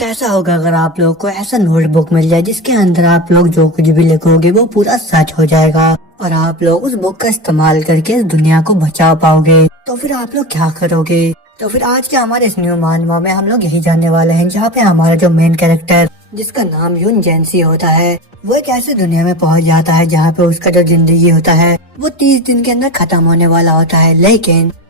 कैसा होगा अगर आप लोग को ऐसा नोटबुक मिल जाए जिसके अंदर आप लोग जो कुछ भी लिखोगे वो पूरा सच हो जाएगा और आप लोग उस बुक का इस्तेमाल करके इस दुनिया को बचा पाओगे। तो फिर आप लोग क्या करोगे? तो फिर आज के हमारे इस न्यू मानवा में हम लोग यही जानने वाले हैं, जहाँ पे हमारा जो मेन कैरेक्टर जिसका नाम यून जेंसी होता है वो एक ऐसी दुनिया में पहुंच जाता है जहाँ पे उसका जो जिंदगी होता है वो 30 दिन के अंदर खत्म होने वाला होता है।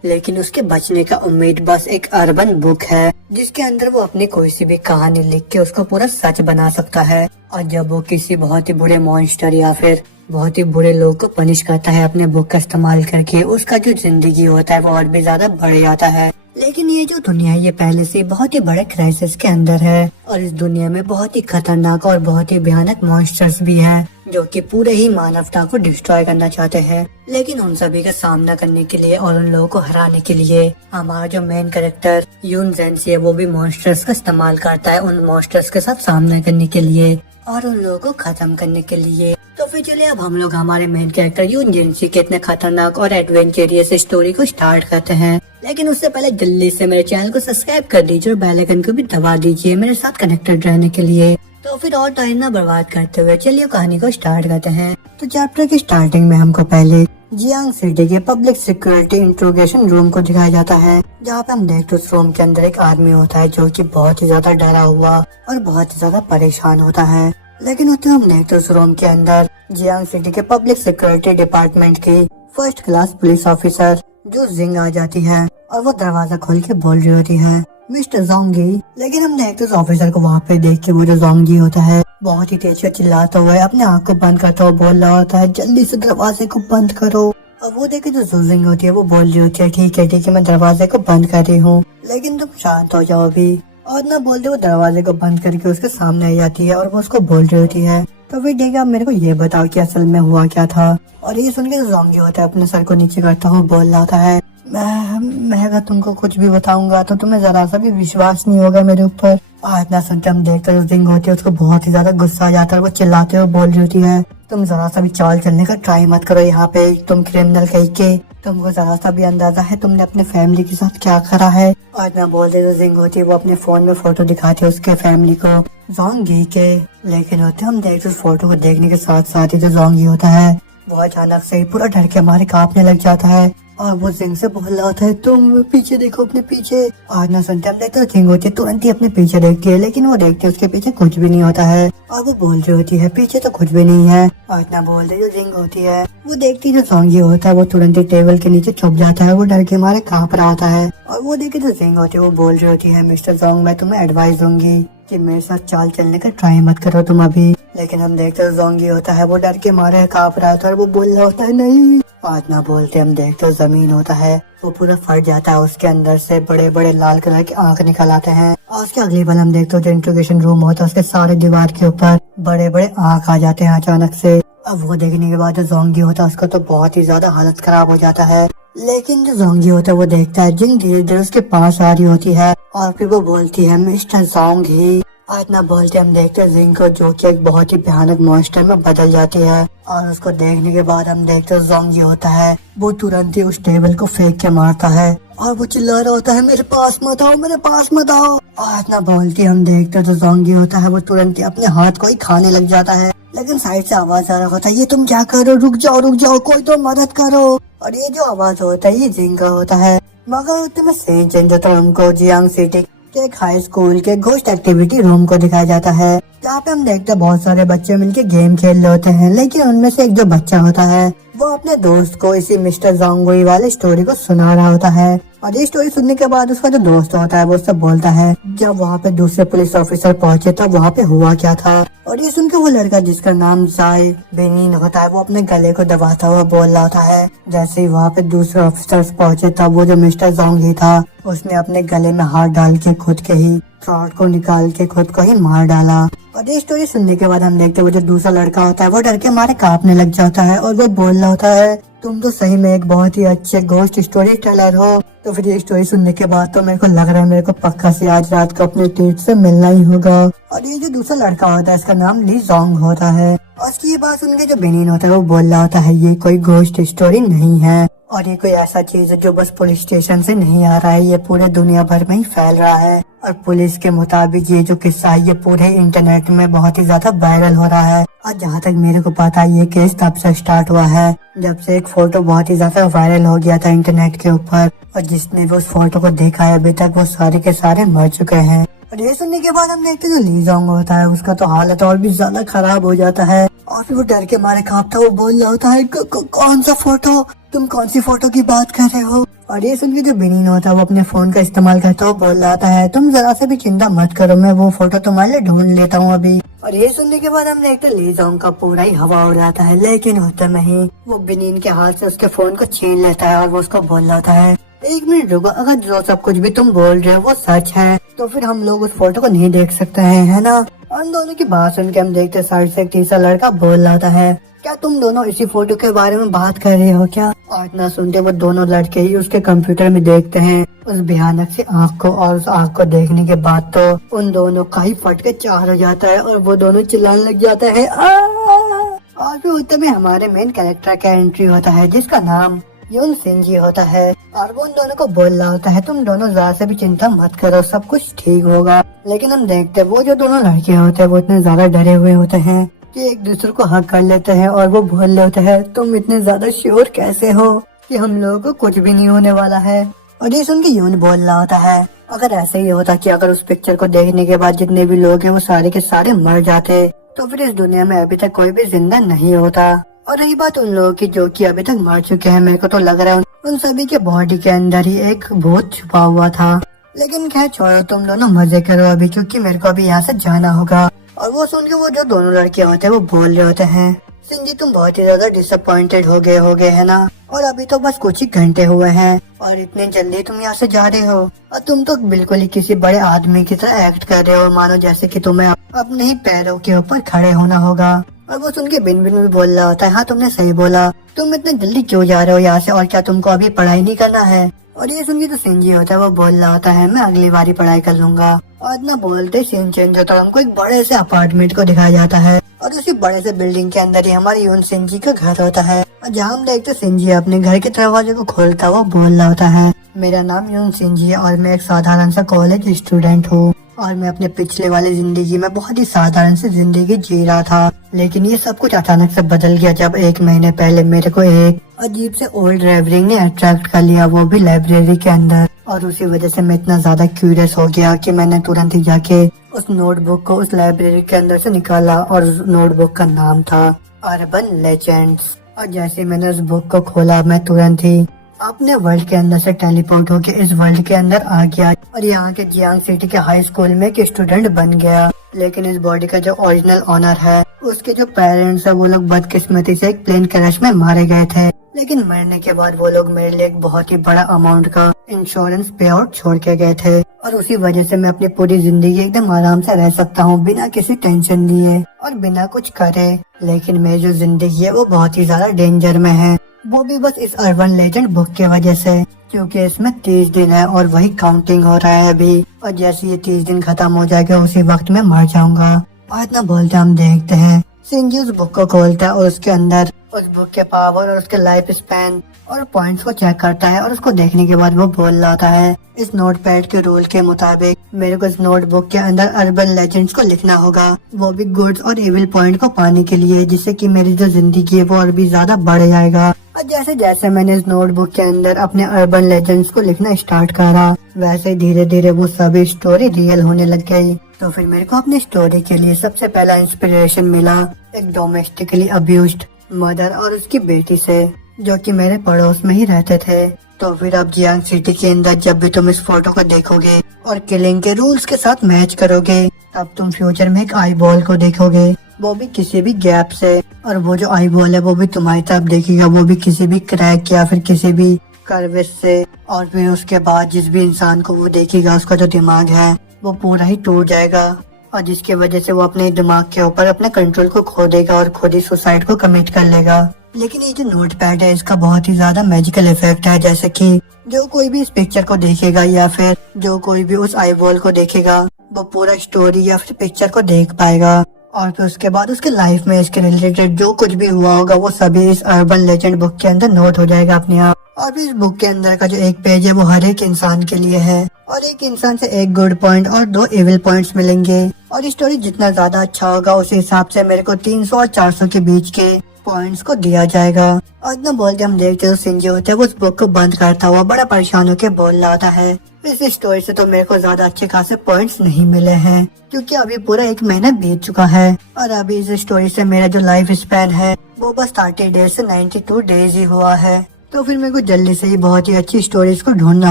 लेकिन उसके बचने का उम्मीद बस एक अर्बन बुक है जिसके अंदर वो अपनी कोई सी भी कहानी लिख के उसको पूरा सच बना सकता है। और जब वो किसी बहुत ही बुरे मॉन्स्टर या फिर बहुत ही बुरे लोग को पनिश करता है अपने बुक का इस्तेमाल करके, उसका जो जिंदगी होता है वो और भी ज्यादा बढ़ जाता है। लेकिन ये जो दुनिया है ये पहले से बहुत ही बड़े क्राइसिस के अंदर है और इस दुनिया में बहुत ही खतरनाक और बहुत ही भयानक मॉन्स्टर्स भी हैं जो कि पूरे ही मानवता को डिस्ट्रॉय करना चाहते हैं। लेकिन उन सभी का सामना करने के लिए और उन लोगों को हराने के लिए हमारा जो मेन कैरेक्टर यून जेंसी है वो भी मॉन्स्टर्स का इस्तेमाल करता है उन मॉन्स्टर्स के साथ सामना करने के लिए और उन लोगों को खत्म करने के लिए। तो फिर चलिए अब हम लोग हमारे मेन कैरेक्टर यून जेंसी के इतने खतरनाक और एडवेंचरियस स्टोरी को स्टार्ट करते हैं। लेकिन उससे पहले जल्दी से मेरे चैनल को सब्सक्राइब कर दीजिए और बेल आइकन को भी दबा दीजिए मेरे साथ कनेक्टेड रहने के लिए। तो फिर और टाइम ना बर्बाद करते हुए चलिए कहानी को स्टार्ट करते हैं। तो चैप्टर की स्टार्टिंग में हमको पहले जियांग सिटी के पब्लिक सिक्योरिटी इंट्रोगेशन रूम को दिखाया जाता है, जहाँ पे हम देखते उस रूम के अंदर एक आदमी होता है जो कि बहुत ही ज्यादा डरा हुआ और बहुत ही ज्यादा परेशान होता है। लेकिन उतने हम देखते उस रूम के अंदर जियांग सिटी के पब्लिक सिक्योरिटी डिपार्टमेंट की फर्स्ट क्लास पुलिस ऑफिसर जो जिंग आ जाती है और वो दरवाजा खोल के बोल रही होती है, मिस्टर जोंगी। लेकिन हम देखते उस ऑफिसर को वहाँ पे देख के वो जो जोंगी होता है बहुत ही तेज से चिल्लाता हुआ है, अपने आँख को बंद करता हुआ बोल रहा होता है, जल्दी से दरवाजे को बंद करो। और वो देखे जो जिंग होती है वो बोल रही होती है, ठीक है मैं दरवाजे को बंद कर रही हूँ, लेकिन तुम शांत हो जाओ अभी। और ना बोलते वो दरवाजे को बंद करके उसके सामने आ जाती है और वो उसको बोल रही होती है, तो फिर ठीक है मेरे को ये बताओ कि असल में हुआ क्या था। और ये सुन के जो जोंगी होता है अपने सर को नीचे करता हुआ बोल रहा होता है, मैं अगर तुमको कुछ भी बताऊंगा तो तुम्हें जरा सा भी विश्वास नहीं होगा मेरे ऊपर। और इतना सुनते हम देखते जो जिंग होती है उसको बहुत ही ज्यादा गुस्सा आ जाता है, वो चिल्लाते हुए बोल रही होती है, तुम जरा सा भी चाल चलने का ट्राई मत करो यहाँ पे, तुम क्रिमिनल कहीं के, तुमको जरा सा भी अंदाजा है तुमने अपने फैमिली के साथ क्या करा है। और इतना बोलते जो जिंग होती है वो अपने फोन में फोटो दिखाती है उसके फैमिली को जोंगी के। लेकिन होते हम देखते उस फोटो को देखने के साथ साथ ही जो जोंगी होता है वो अचानक से पूरा डर के हमारे कांपने लग जाता है और वो जिंग से बोल रहा होता है, तुम पीछे देखो अपने पीछे। और ना सुनते हम देखते जिंग होती है तुरंत ही अपने पीछे देखती है, लेकिन वो देखते उसके पीछे कुछ भी नहीं होता है और वो बोल रही होती है, पीछे तो कुछ भी नहीं है। और इतना बोलते जो जिंग होती है वो देखती जो जोंगी होता है वो तुरंत ही टेबल के नीचे छुप जाता है, वो डर के मारे कांप रहा होता है। और वो देखे जो जिंग होती है वो बोल रही होती है, मिस्टर जोंग मैं तुम्हें एडवाइस दूंगी कि मेरे साथ चाल चलने का ट्राई मत करो तुम अभी। लेकिन हम देखते जोंगी होता है वो डर के मारे कांप रहा था और वो बोल रहा होता है नहीं। आज ना बोलते हम देखते जमीन होता है वो पूरा फट जाता है, उसके अंदर से बड़े बड़े लाल कलर के आंख निकल आते हैं। और उसके अगली पल हम देखते जो इंट्रोगेशन रूम होता है उसके सारे दीवार के ऊपर बड़े बड़े आंख आ जाते हैं अचानक से। अब वो देखने के बाद जो जोंगी होता है उसका तो बहुत ही ज्यादा हालत खराब हो जाता है। लेकिन जो जोंगी होता है वो देखता है जिंग धीरे धीरे उसके पास आ रही होती है और फिर वो बोलती है, मिस्टर जोंगी। और इतना बोलते हम देखते हैं जिंग को जो कि एक बहुत ही भयानक मॉन्स्टर में बदल जाती है। और उसको देखने के बाद हम देखते हैं जोंगी होता है वो तुरंत ही उस टेबल को फेंक के मारता है और वो चिल्ला रहा होता है, मेरे पास मत आओ, मेरे पास मत आओ। और इतना बोलते हम देखते हैं जो जोंगी होता है वो तुरंत ही अपने हाथ को ही खाने लग जाता है। लेकिन साइड से आवाज आ रहा होता है, ये तुम क्या कर रहे हो, रुक जाओ कोई तो मदद करो। और ये जो आवाज होता है ये जिंग का होता है। मगर तुम्हें सीन चेंज होता है, हमको जियांग सिटी के एक हाई स्कूल के घोस्ट एक्टिविटी रूम को दिखाया जाता है, जहाँ पे हम देखते हैं बहुत सारे बच्चे मिलके गेम खेल रहे होते हैं। लेकिन उनमें से एक जो बच्चा होता है वो अपने दोस्त को इसी मिस्टर जोंगी वाले स्टोरी को सुना रहा होता है। और ये स्टोरी सुनने के बाद उसका जो दोस्त होता है वो सब बोलता है, जब वहाँ पे दूसरे पुलिस ऑफिसर पहुँचे तब वहाँ पे हुआ क्या था। और ये सुनकर वो लड़का जिसका नाम जाय बेनिन होता है वो अपने गले को दबाता हुआ बोल रहा होता है। जैसे ही वहाँ पे दूसरे ऑफिसर्स पहुँचे तब वो जो मिस्टर जोंगी था उसने अपने गले में हाथ डाल के खुद के ही थ्रोट को निकाल के खुद को ही मार डाला। और ये स्टोरी सुनने के बाद हम देखते हैं वो जो दूसरा लड़का होता है वो डर के मारे कांपने लग जाता है और वो बोल रहा होता है, तुम तो सही में एक बहुत ही अच्छे घोस्ट स्टोरी टेलर हो। तो फिर ये स्टोरी सुनने के बाद तो मेरे को लग रहा है मेरे को पक्का से आज रात को अपने ट्रीट से मिलना ही होगा। और ये जो दूसरा लड़का होता है इसका नाम ली जोंग होता है। और इसकी ये बात सुन के जो बेनिन होता है वो बोल रहा होता है, ये कोई घोस्ट स्टोरी नहीं है। और ये कोई ऐसा चीज है जो बस पुलिस स्टेशन से नहीं आ रहा है, ये पूरे दुनिया भर में ही फैल रहा है। और पुलिस के मुताबिक ये जो किस्सा है ये पूरे इंटरनेट में बहुत ही ज्यादा वायरल हो रहा है। और जहाँ तक मेरे को पता है ये केस तब से स्टार्ट हुआ है जब से एक फोटो बहुत ही ज्यादा वायरल हो गया था इंटरनेट के ऊपर, और जिसने भी उस फोटो को देखा है अभी तक वो सारे के सारे मर चुके हैं। और ये सुनने के बाद हम देखते जो ली जोंग होता है उसका तो हालत और भी ज्यादा खराब हो जाता है, और फिर वो डर के मारे कांपता वो बोल रहा होता है कौन सा फोटो, तुम कौन सी फोटो की बात कर रहे हो। और ये सुन के जो बिनीन होता है वो अपने फोन का इस्तेमाल करता हुआ बोल रहा है तुम जरा से भी चिंता मत करो, मैं वो फोटो तुम्हारे लिए ढूंढ लेता हूँ अभी। और ये सुनने के बाद हम देखते ली जोंग का पूरा ही हवा उड़ जाता है, लेकिन होता नहीं, वो बिनीन के हाथ से उसके फोन को छीन लेता है और वो उसको बोल रहा है एक मिनट रुको, अगर जो सब कुछ भी तुम बोल रहे हो वो सच है तो फिर हम लोग उस फोटो को नहीं देख सकते हैं, है ना। और उन दोनों की बात सुन के हम देखते साइड से एक तीसरा लड़का बोल रहा है क्या तुम दोनों इसी फोटो के बारे में बात कर रहे हो क्या। और इतना सुनते वो दोनों लड़के ही उसके कंप्यूटर में देखते हैं उस भयानक सी आँख को, और उस आँख को देखने के बाद तो उन दोनों का ही फट के चार हो जाता है और वो दोनों चिल्लाने लग जाता है और फिर उतने में हमारे मेन कैरेक्टर का एंट्री होता है जिसका नाम यून सिंजी होता है। और वो उन दोनों को बोल रहा होता है तुम दोनों जरा से भी चिंता मत करो, सब कुछ ठीक होगा। लेकिन हम देखते वो जो दोनों लड़के होते हैं वो इतने ज्यादा डरे हुए होते हैं कि एक दूसरे को हक कर लेते हैं और वो बोल रहे होते हैं तुम इतने ज्यादा श्योर कैसे हो कि हम लोगों को कुछ भी नहीं होने वाला है। और ये सुन के यून बोल रहा होता है अगर ऐसे ही होता कि अगर उस पिक्चर को देखने के बाद जितने भी लोग हैं वो सारे के सारे मर जाते तो फिर इस दुनिया में अभी तक कोई भी जिंदा नहीं होता। और रही बात उन लोगों की जो कि अभी तक मर चुके हैं, मेरे को तो लग रहा है उन सभी के बॉडी के अंदर ही एक भूत छुपा हुआ था। लेकिन खैर छोड़ो, तुम दोनों मजे करो अभी, क्योंकि मेरे को अभी यहाँ से जाना होगा। और वो सुन के वो जो दोनों लड़के होते हैं वो बोल रहे होते हैं सिंजी तुम बहुत ही ज्यादा डिसअपॉइंटेड हो गए है ना, और अभी तो बस कुछ ही घंटे हुए हैं और इतने जल्दी तुम यहाँ से जा रहे हो, और तुम तो बिल्कुल ही किसी बड़े आदमी की तरह एक्ट कर रहे हो, मानो जैसे कि तुम्हें अपने ही पैरों के ऊपर खड़े होना होगा। और वो सुन के बिन बिन भी बोल रहा होता है हाँ तुमने सही बोला, तुम इतने जल्दी क्यों जा रहे हो यहाँ से, और क्या तुमको अभी पढ़ाई नहीं करना है। और ये सुन के तो सिंजी होता है वो बोल रहा होता है मैं अगली बार ही पढ़ाई कर लूंगा। और इतना बोलते सीन चेंज होता है, हमको एक बड़े से अपार्टमेंट को दिखाया जाता है और उसी बड़े से बिल्डिंग के अंदर ही हमारे यून सिंजी का घर होता है। और जहाँ हम देखते सिंजी अपने घर के दरवाजे को खोलता हुआ बोल रहा होता है मेरा नाम यून सिंजी है और मैं एक साधारण सा कॉलेज स्टूडेंट हूँ और मैं अपने पिछले वाली जिंदगी में बहुत ही साधारण सी जिंदगी जी रहा था, लेकिन ये सब कुछ अचानक से बदल गया जब एक महीने पहले मेरे को एक अजीब से ओल्ड रेवरिंग ने अट्रैक्ट कर लिया, वो भी लाइब्रेरी के अंदर। और उसी वजह से मैं इतना ज्यादा क्यूरियस हो गया कि मैंने तुरंत ही जाके उस नोटबुक को उस लाइब्रेरी के अंदर से निकाला और उस नोटबुक का नाम था अर्बन लेजेंड्स। और जैसे मैंने उस बुक को खोला मैं तुरंत ही अपने वर्ल्ड के अंदर से टेलीपोर्ट होके इस वर्ल्ड के अंदर आ गया और यहाँ के जियांग सिटी के हाई स्कूल में एक स्टूडेंट बन गया। लेकिन इस बॉडी का जो ओरिजिनल ऑनर है उसके जो पेरेंट्स है वो लोग बदकिस्मती से एक प्लेन क्रैश में मारे गए थे, लेकिन मरने के बाद वो लोग मेरे लिए एक बहुत ही बड़ा अमाउंट का इंश्योरेंस पे आउट छोड़ के गए थे। और उसी वजह से मैं अपनी पूरी जिंदगी एकदम आराम से रह सकता हूँ बिना किसी टेंशन लिए और बिना कुछ करे। लेकिन मेरी जो जिंदगी है वो बहुत ही ज्यादा डेंजर में है, वो भी बस इस अर्बन लेजेंड बुक की वजह से, क्योंकि इसमें 30 दिन है और वही काउंटिंग हो रहा है अभी, और जैसे ये 30 दिन खत्म हो जाएगा उसी वक्त मैं मर जाऊंगा। और इतना बोलते हम देखते हैं सिंजी उस बुक को खोलता है और उसके अंदर उस बुक के पावर और उसके लाइफ स्पैन और पॉइंट्स को चेक करता है और उसको देखने के बाद वो बोल रहा है इस नोटपैड के रूल के मुताबिक मेरे को इस नोटबुक के अंदर अर्बन लेजेंड्स को लिखना होगा, वो भी गुड्स और इविल पॉइंट को पाने के लिए, जिससे कि मेरी जो जिंदगी है वो और भी ज्यादा बढ़ जाएगा। और जैसे जैसे मैंने इस नोटबुक के अंदर अपने अर्बन लेजेंड्स को लिखना स्टार्ट करा वैसे धीरे धीरे वो सभी स्टोरी रियल होने लग गई। तो फिर मेरे को अपनी स्टोरी के लिए सबसे पहला इंस्पिरेशन मिला एक डोमेस्टिकली अब्यूज्ड मदर और उसकी बेटी से, जो कि मेरे पड़ोस में ही रहते थे। तो फिर अब जियांग सिटी के अंदर जब भी तुम इस फोटो को देखोगे और किलिंग के रूल्स के साथ मैच करोगे तब तुम फ्यूचर में एक आई बॉल को देखोगे, वो भी किसी भी गैप से, और वो जो आई बॉल है वो भी तुम्हारी तरफ देखेगा, वो भी किसी भी क्रैक या फिर किसी भी कर्विस से। और फिर उसके बाद जिस भी इंसान को वो देखेगा उसका जो दिमाग है वो पूरा ही टूट जाएगा, और जिसकी वजह से वो अपने दिमाग के ऊपर अपने कंट्रोल को खो देगा और खुद ही सुसाइड को कमिट कर लेगा। लेकिन ये जो नोटपैड है इसका बहुत ही ज्यादा मैजिकल इफेक्ट है, जैसे कि जो कोई भी इस पिक्चर को देखेगा या फिर जो कोई भी उस आई बॉल को देखेगा वो पूरा स्टोरी या फिर पिक्चर को देख पाएगा। और फिर उसके बाद उसके लाइफ में इसके रिलेटेड जो कुछ भी हुआ होगा वो सभी इस अर्बन लेजेंड बुक के अंदर नोट हो जाएगा अपने आप। और फिर इस बुक के अंदर का जो एक पेज है वो हर एक इंसान के लिए है और एक इंसान से एक गुड पॉइंट और 2 इविल पॉइंट्स मिलेंगे। और स्टोरी जितना ज्यादा अच्छा होगा उस हिसाब से मेरे को 300 और 400 के बीच के पॉइंट्स को दिया जाएगा। और इतना बोल के हम देखते हैं सिंजी होता है वो उस बुक को बंद करता हुआ बड़ा परेशान होकर बोल रहा है। इस स्टोरी से तो मेरे को ज्यादा अच्छे खासे पॉइंट्स नहीं मिले हैं क्योंकि अभी पूरा 1 महीना बीत चुका है और अभी इस स्टोरी से मेरा जो लाइफ स्पैन है वो बस 30 डेज से 92 डेज ही हुआ है। तो फिर मेरे को जल्दी से ही बहुत ही अच्छी स्टोरीज को ढूंढना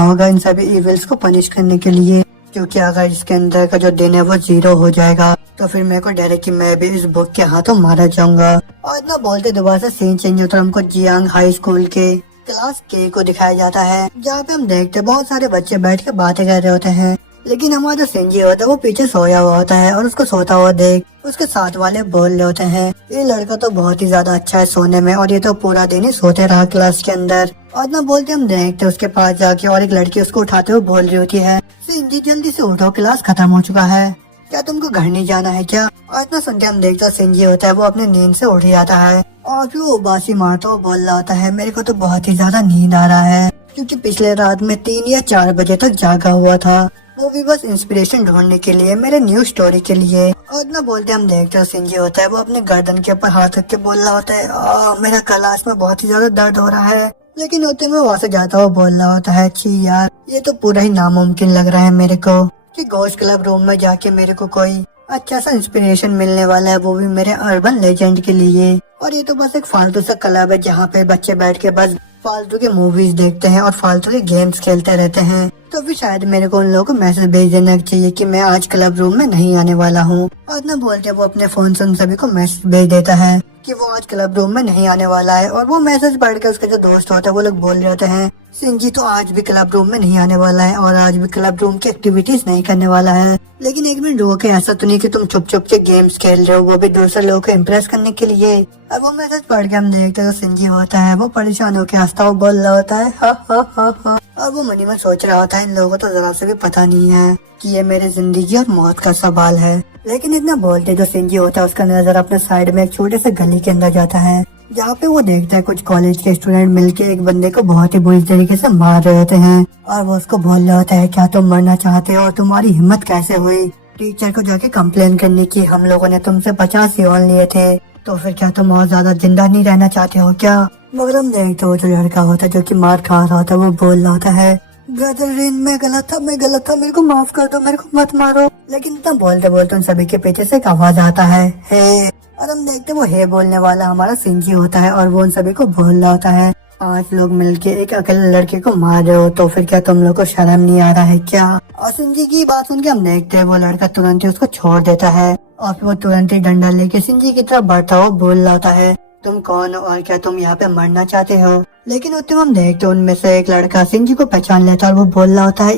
होगा इन सभी इविल्स को पनिश करने के लिए, क्योंकि अगर इसके अंदर का जो दिन है वो 0 हो जाएगा तो फिर मेरे को डर है कि मैं भी इस बुक के हाथों मारा जाऊंगा। और इतना बोलते दोबारा से सीन चेंज होता है, हमको जियांग हाई स्कूल के क्लास के को दिखाया जाता है जहाँ पे हम देखते हैं बहुत सारे बच्चे बैठ के बातें कर रहे होते हैं, लेकिन हमारा जो सिंजी होता है वो पीछे सोया हुआ होता है और उसको सोता हुआ देख उसके साथ वाले बोल रहे होते हैं ये लड़का तो बहुत ही ज्यादा अच्छा है सोने में और ये तो पूरा दिन ही सोते रहा क्लास के अंदर। और ना बोलते हम देखते उसके पास जाके और एक लड़की उसको उठाते हुए बोल रही होती है सिंजी जल्दी से उठो क्लास खत्म हो चुका है, क्या तुमको घर नहीं जाना है क्या। और इतना सुनते हम देखते सिंजी होता है वो अपनी नींद से उठ जाता है और फिर वो बासी मारता हुआ बोल रहा होता है मेरे को तो बहुत ही ज्यादा नींद आ रहा है क्योंकि पिछले रात में 3 या 4 बजे तक जागा हुआ था, वो भी बस इंस्पिरेशन ढूंढने के लिए मेरे न्यू स्टोरी के लिए। और इतना बोलते हम देखते हैं सिंजी होता है वो अपने गर्दन के ऊपर हाथ रख के बोल रहा होता है मेरा क्लास में बहुत ही ज्यादा दर्द हो रहा है, लेकिन होते में वहाँ से जाता हुआ बोल रहा होता है छी यार ये तो पूरा ही नामुमकिन लग रहा है मेरे को कि घोस्ट क्लब रूम में जाके मेरे को कोई अच्छा सा इंस्पिरेशन मिलने वाला है, वो भी मेरे अर्बन लेजेंड के लिए। और ये तो बस एक फालतू सा क्लब है जहाँ पे बच्चे बैठ के बस फालतू के मूवीज देखते हैं और फालतू के गेम्स खेलते रहते हैं। तो फिर शायद मेरे को उन लोगों को मैसेज भेज देना चाहिए कि मैं आज क्लब रूम में नहीं आने वाला हूँ। और ना बोलते वो अपने फोन से उन सभी को मैसेज भेज देता है कि वो आज क्लब रूम में नहीं आने वाला है। और वो मैसेज पढ़ के उसके जो दोस्त होते हैं वो लोग बोल रहे होते हैं सिंजी तो आज भी क्लब रूम में नहीं आने वाला है और आज भी क्लब रूम की एक्टिविटीज नहीं करने वाला है। लेकिन एक मिनट रुको, ऐसा तो नहीं कि तुम छुप छुप के गेम्स खेल रहे हो वो भी दूसरे लोगों को इम्प्रेस करने के लिए। अब वो मैसेज पढ़ के हम देखते हैं तो सिंजी होता है वो परेशान होकर हंसता हुआ बोल रहा होता है हा हा हा हा। और वो मनी में सोच रहा होता है इन लोगों को तो जरा से भी पता नहीं है कि ये मेरे जिंदगी और मौत का सवाल है। लेकिन इतना बोलते जो सिंजी होता है उसका नजर अपने साइड में एक छोटे से गली के अंदर जाता है जहाँ पे वो देखता है कुछ कॉलेज के स्टूडेंट मिलके एक बंदे को बहुत ही बुरी तरीके से मार रहे होते हैं। और वो उसको बोल रहा होता है क्या तुम मरना चाहते हो और तुम्हारी हिम्मत कैसे हुई टीचर को जाके कंप्लेन करने की, हम लोगों ने तुमसे 50 यौन लिए थे तो फिर क्या तुम और ज्यादा जिंदा नहीं रहना चाहते हो क्या। मगर हम देखते हो जो लड़का होता है जो कि मार खा रहा होता है वो बोल रहा होता है ब्रदर रिन मैं गलत था मेरे को माफ कर दो, मेरे को मत मारो। लेकिन इतना बोलते बोलते उन सभी के पीछे से एक आवाज आता है हे। और हम देखते वो हे बोलने वाला हमारा सिंजी होता है और वो उन सभी को बोल रहा होता है 5 लोग मिलके एक अकेले लड़के को मार रहे हो तो फिर क्या तुम लोग को शर्म नहीं आ रहा है क्या। और सिंजी की बात सुन के हम देखते हैं वो लड़का तुरंत ही उसको छोड़ देता है और फिर वो तुरंत ही डंडा लेके सिंजी की तरफ बढ़ता हुआ बोल रहा होता है तुम कौन हो और क्या तुम यहाँ पे मरना चाहते हो। लेकिन उतने हम देखते उनमें से एक लड़का सिंजी को पहचान लेता है और वो बोल रहा होता है